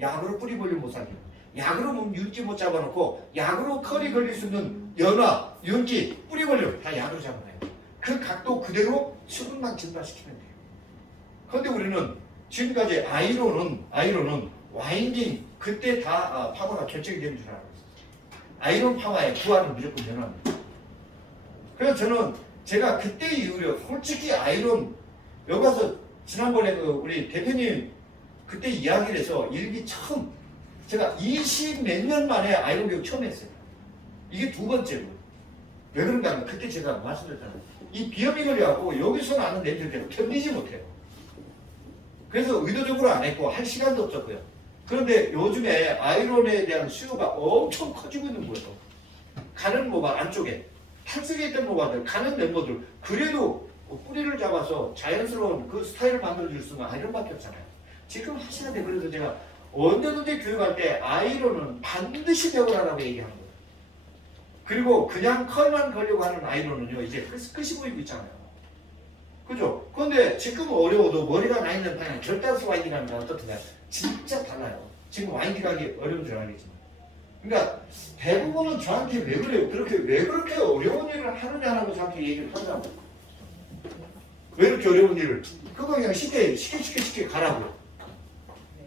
약으로 뿌리 볼륨 못 살게. 약으로 몸 윤기 못 잡아놓고 약으로 컬이 걸릴 수 있는 연화, 윤기, 뿌리 볼륨 다 약으로 잡아놔요. 그 각도 그대로 수분만 증가시키면 돼요. 그런데 우리는 지금까지 아이론은 와인딩 그때 다 파마가 결정이 되는 줄 알고 있어요. 아이론 파마의 부활은 무조건 연화입니다. 그래서 저는 제가 그때 이후로 솔직히 아이론 여기 가서 지난번에 우리 대표님 그때 이야기를 해서 일기 처음 제가 20 몇 년 만에 아이론 교육 처음 했어요. 이게 두 번째고. 왜 그런가 하면 그때 제가 말씀드렸잖아요. 이 비염이 걸려갖고 여기서 나는 냄새를 견디지 못해요. 그래서 의도적으로 안 했고 할 시간도 없었고요. 그런데 요즘에 아이론에 대한 수요가 엄청 커지고 있는 거예요. 가는 모발 안쪽에 탈색에 있던 모발들, 가는 멤버들 그래도 뿌리를 잡아서 자연스러운 그 스타일을 만들어줄 수는 아이론밖에 없잖아요. 지금 하셔야 돼. 그래서 제가 언제든지 교육할 때 아이론은 반드시 배우라고 얘기하는 거예요. 그리고 그냥 컬만 걸려고 하는 아이론은요 이제 끝이 보이고 있잖아요. 그죠? 그런데 지금 어려워도 머리가 나 있는 방향 결단스 와인딩하는 거 어떻냐 진짜 달라요. 지금 와인딩 하기 어려운 줄 알겠지만 그러니까 대부분은 저한테 왜 그래요? 왜 그렇게 어려운 일을 하느냐라고 저한테 얘기를 하더라고요. 왜 이렇게 어려운 일을 그거 그냥 쉽게 가라고요.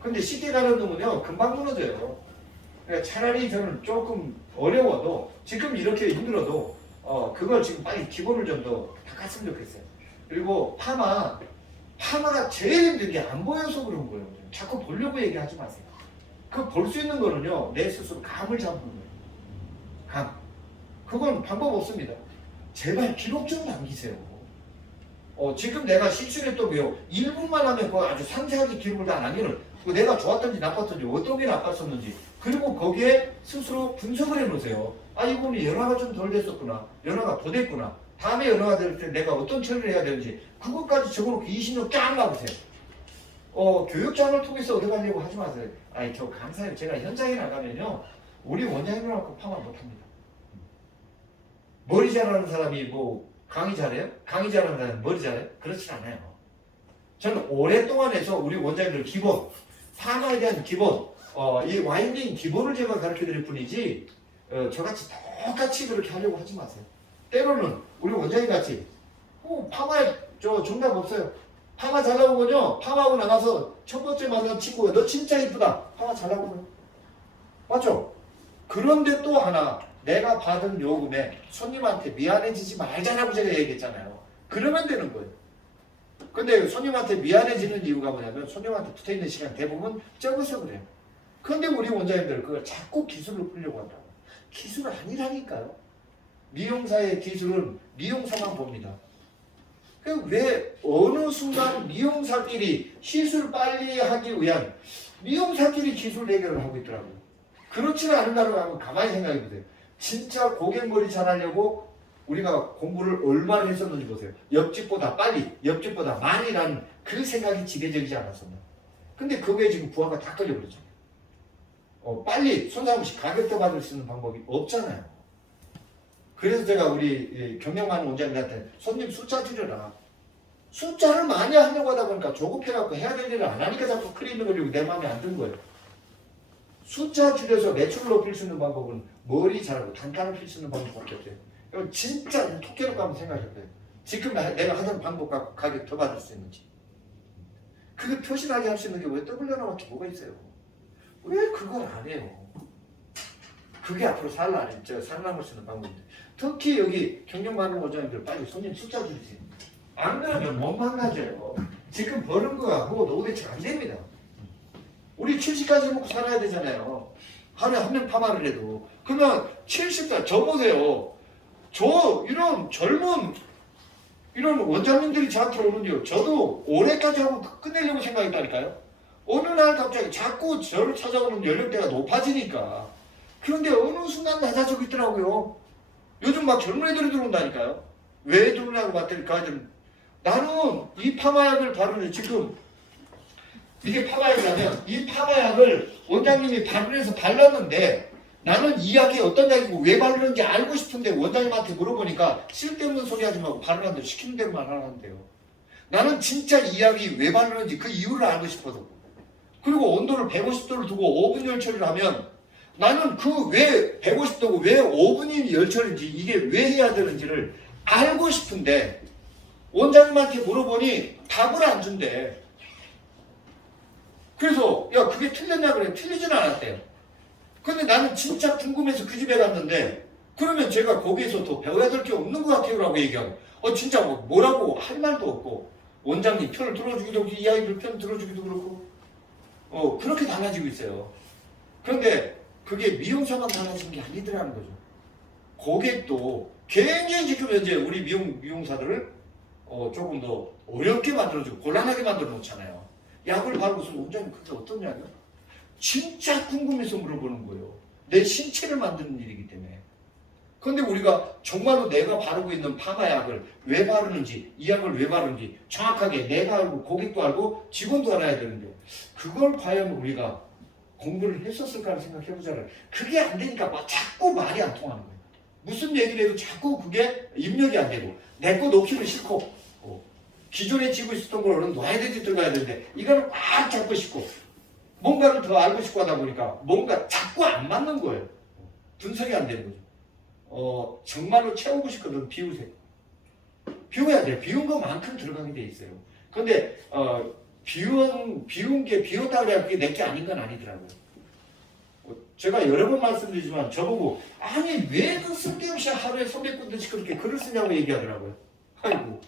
근데 쉽게 가는 놈은요 금방 무너져요. 그러니까 차라리 저는 조금 어려워도 지금 이렇게 힘들어도 그걸 지금 빨리 기본을 좀 더 닦았으면 좋겠어요. 그리고 파마가 제일 힘든 게 안 보여서 그런 거예요. 자꾸 보려고 얘기하지 마세요. 그 볼 수 있는 거는요 내 스스로 감을 잡는 거예요. 감. 그건 방법 없습니다. 제발 기록 좀 남기세요. 지금 내가 실수했던 게요 1분만 하면 그 아주 상세하게 기록을 다 남기는 내가 좋았던지 나빴던지 어떤 게 나빴었는지 그리고 거기에 스스로 분석을 해놓으세요. 아 이분이 연화가 좀 덜 됐었구나. 연화가 더 됐구나. 다음에 연화가 될 때 내가 어떤 처리를 해야 되는지 그것까지 적어놓고 20년 쫙 놔보세요. 교육장을 통해서 얻어가려고 하지 마세요. 아니 저 강사님 제가 현장에 나가면요 우리 원장님하고 파마 못합니다. 머리 잘하는 사람이 뭐 강의 잘해요? 강의 잘하는 사람이 머리 잘해요? 그렇지 않아요. 저는 오랫동안 해서 우리 원장님들 기본 파마에 대한 기본 이 와인딩 기본을 제가 가르쳐 드릴 뿐이지 저같이 똑같이 그렇게 하려고 하지 마세요. 때로는 우리 원장님 같이 파마에 저 정답 없어요. 파마 잘 나오면요 파마하고 나가서 첫 번째 만난 친구가 너 진짜 이쁘다 파마 잘 나오면 맞죠? 그런데 또 하나 내가 받은 요금에 손님한테 미안해지지 말자라고 제가 얘기했잖아요. 그러면 되는 거예요. 근데 손님한테 미안해지는 이유가 뭐냐면 손님한테 붙어있는 시간 대부분 적어서 그래요. 그런데 우리 원장님들 그걸 자꾸 기술을 풀려고 한다고. 기술 아니라니까요. 미용사의 기술은 미용사만 봅니다. 왜 어느 순간 미용사끼리 시술 빨리 하기 위한 미용사끼리 기술 해결을 하고 있더라고요. 그렇지는 않은다고 하면 가만히 생각해 보세요. 진짜 고객머리 잘하려고 우리가 공부를 얼마나 했었는지 보세요. 옆집보다 빨리, 옆집보다 많이 라는 그 생각이 지배적이지 않았었나. 근데 그거에 지금 부하가 다 걸려버렸잖아요. 빨리 손상없이 가격도 받을 수 있는 방법이 없잖아요. 그래서 제가 우리 경력 많은 원장님한테 손님 숫자 줄여라. 숫자를 많이 하려고 하다 보니까 조급해갖고 해야 될 일을 안 하니까 자꾸 크리밍 걸리고 내 마음에 안 든 거예요. 숫자 줄여서 매출을 높일 수 있는 방법은 머리 잘하고 단가를 필 수 있는 방법밖에 없어요. 이건 진짜 토끼로 한번 생각해봐요. 지금 내가 하던 방법 갖고 가격 더 받을 수 있는지. 그게 표시나게 할 수 있는 게 왜 WNO밖에 뭐가 있어요? 왜 그걸 안 해요? 그게 앞으로 살아남을 수 있는 방법인데. 특히 여기 경력 많은 원장님들 빨리 손님 숫자 줄이세요. 안 그러면 못 망가져요. 지금 버는 거하고 노대체 안 됩니다. 우리 70까지 먹고 살아야 되잖아요. 하루에 한 명 파마를 해도. 그러면 70살, 저 보세요. 저 이런 젊은 이런 원장님들이 저한테 오는데요. 저도 올해까지 하고 끝내려고 생각했다니까요. 어느 날 갑자기 자꾸 저를 찾아오는 연령대가 높아지니까. 그런데 어느 순간 낮아지고 있더라고요. 요즘 막 젊은 애들이 들어온다니까요. 왜 들어오냐고 봤더니 그 아이들은 나는 이 파마약을 바르는 지금 이게 파마약이라면 이 파마약을 원장님이 바르면서 발랐는데 나는 이 약이 어떤 약이고 왜 바르는지 알고 싶은데 원장님한테 물어보니까 쓸데없는 소리 하지 말고 바르라는 대로 시키는 대로만 하라는데요. 나는 진짜 이 약이 왜 바르는지 그 이유를 알고 싶어서. 그리고 온도를 150도를 두고 5분 열처리를 하면 나는 그 왜 150도고 왜 5분이 열처리인지 이게 왜 해야 되는지를 알고 싶은데 원장님한테 물어보니 답을 안 준대. 그래서 야 그게 틀렸냐 그래. 틀리진 않았대요. 근데 나는 진짜 궁금해서 그 집에 갔는데 그러면 제가 거기에서 더 배워야 될 게 없는 것 같아요 라고 얘기하고 진짜 뭐라고 할 말도 없고 원장님 편을 들어주기도 이 아이들 편 들어주기도 그렇고 그렇게 달라지고 있어요. 그런데 그게 미용사만 달라진 게 아니더라는 거죠. 고객도 굉장히 지금 현재 우리 미용사들을 조금 더 어렵게 만들어주고 곤란하게 만들어 놓잖아요. 약을 바르고서 원장님 그게 어떤 약이야? 진짜 궁금해서 물어보는 거예요. 내 신체를 만드는 일이기 때문에. 그런데 우리가 정말로 내가 바르고 있는 파마약을 왜 바르는지, 이 약을 왜 바르는지 정확하게 내가 알고 고객도 알고 직원도 알아야 되는데 그걸 과연 우리가 공부를 했었을까를 생각해보잖아요. 그게 안 되니까 자꾸 말이 안 통하는 거예요. 무슨 얘기를 해도 자꾸 그게 입력이 안 되고 내 거 놓기는 싫고 기존에 쥐고 있었던 걸 얼른 놔야 되지 들어가야 되는데 이거는 막 잡고 싶고 뭔가를 더 알고 싶고 하다 보니까 뭔가 자꾸 안 맞는 거예요. 분석이 안 되는 거죠. 정말로 채우고 싶거든. 비우세요. 비워야 돼요. 비운 것만큼 들어가게 돼 있어요. 근데 비운 게 비웠다 그래야 그게 내 게 아닌 건 아니더라고요. 제가 여러 번 말씀드리지만 저보고 아니 왜 그 쓸데없이 하루에 300군데씩 그렇게 글을 쓰냐고 얘기하더라고요. 아이고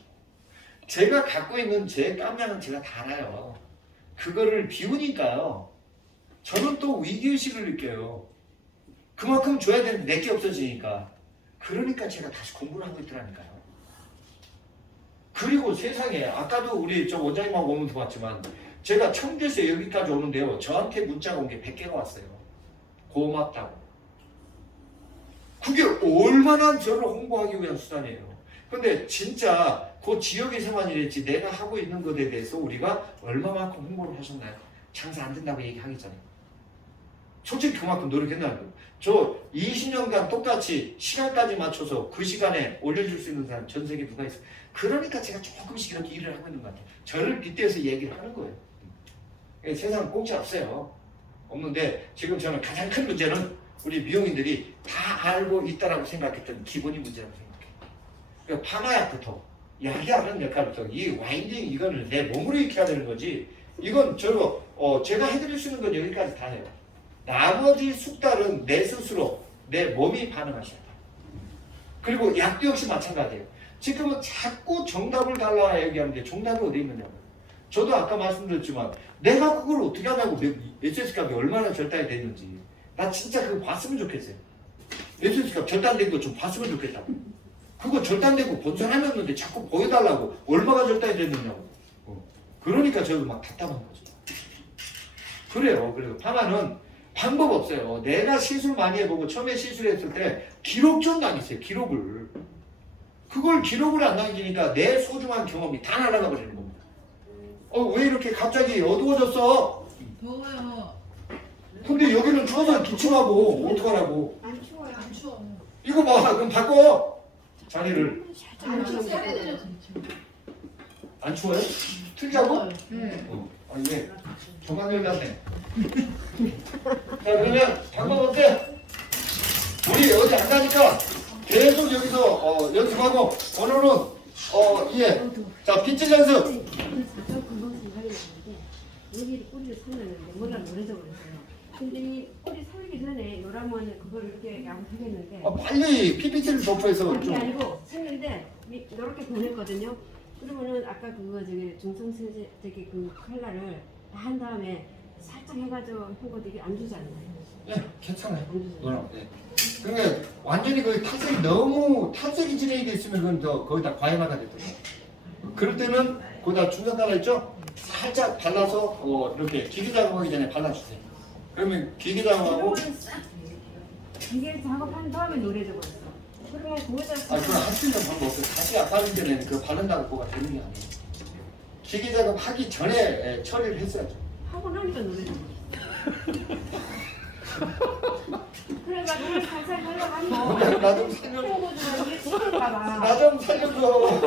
제가 갖고 있는 제 깜냥은 제가 다 알아요. 그거를 비우니까요. 저는 또 위기의식을 느껴요. 그만큼 줘야 되는데 내게 없어지니까. 그러니까 제가 다시 공부를 하고 있더라니까요. 그리고 세상에 아까도 우리 저 원장님하고 오면서 봤지만 제가 청주에서 여기까지 오는데요. 저한테 문자가 온 게 100개가 왔어요. 고맙다고. 그게 얼마나 저를 홍보하기 위한 수단이에요. 근데 진짜 그 지역에서만 이랬지 내가 하고 있는 것에 대해서 우리가 얼마만큼 홍보를 하셨나요? 장사 안 된다고 얘기하겠잖아요. 솔직히 그만큼 노력했나요? 저 20년간 똑같이 시간까지 맞춰서 그 시간에 올려줄 수 있는 사람 전 세계 누가 있어요? 그러니까 제가 조금씩 이렇게 일을 하고 있는 것 같아요. 저를 빗대서 얘기를 하는 거예요. 세상은 공짜 없어요. 없는데 지금 저는 가장 큰 문제는 우리 미용인들이 다 알고 있다라고 생각했던 기본이 문제라고 생각해요. 그러니까 파마약부터 약이 하는 역할부터 이 와인딩 이거는 내 몸으로 익혀야 되는 거지. 이건 제가 해드릴 수 있는 건 여기까지 다 해요. 나머지 숙달은 내 스스로 내 몸이 반응하셔야 돼요. 그리고 약도 역시 마찬가지예요. 지금은 자꾸 정답을 달라 얘기하는데 정답이 어디 있느냐고요. 저도 아까 말씀드렸지만 내가 그걸 어떻게 하냐고 SS값이 얼마나 절단이 됐는지 나 진짜 그거 봤으면 좋겠어요. SS값 절단된 거 좀 봤으면 좋겠다고. 그거 절단되고 본선하였는데 자꾸 보여달라고 얼마가 절단이 됐느냐고. 그러니까 저도 막 답답한 거죠. 그래요. 그래서 파마는 방법 없어요. 내가 시술 많이 해보고 처음에 시술했을 때 기록 좀 남기세요. 기록을. 그걸 기록을 안 남기니까 내 소중한 경험이 다 날아가 버리는 겁니다. 왜 이렇게 갑자기 어두워졌어? 더워요. 근데 여기는 추워서 기침하고 어떡하라고? 안 추워요. 안 추워. 이거 봐. 그럼 바꿔. 자리를. 안 추워요. 안 추워요? 특이하고? 네. 예. 저만 열렸네. 자, 그러면 방법 어때? 우리 어디 안 가니까 계속 여기서 연습하고 오늘은 예. 자, 빗질 연습. 잠깐 금방 생각이 나는데 여기 꼬리를 살렸는데 뭐라 노래져 버렸어요. 근데 이 꼬리 살기 전에 요라면 그걸 이렇게 양식했는데 빨리 PPT를 도포해서 그게 좀. 아니고 샀는데 이렇게 보냈거든요. 그러면은 아까 그거 저기 중성세제 저기 그 컬러를 다 한 다음에 살짝 해가지고 한 것도 이게 안 주잖아요. 예, 괜찮아요. 안 주잖아요. 네. 그러니까 완전히 그 탈색이 너무 탈색이 진행이 돼 있으면 그건 더 거의 다 과연화가 되거든요. 그럴 때는 거기다 중간 달라 있죠? 살짝 발라서 이렇게 기계 작업하기 전에 발라주세요. 그러면 기계 작업하고 이게 작업한 다음에 노래져 버렸어. 그러면 거기다 그건 할 수 있는 방법 없어요. 다시 바른 전에는 그 바른다고 뭐가 되는 게 아니에요. 기계 작업 하기 전에 처리를 했어야죠. 하고 나니까 노래져 버렸어. 그러니까 노래 살살 하려고 하면 나 좀 살려줘. 이게 치울까봐. 나 좀 살려줘.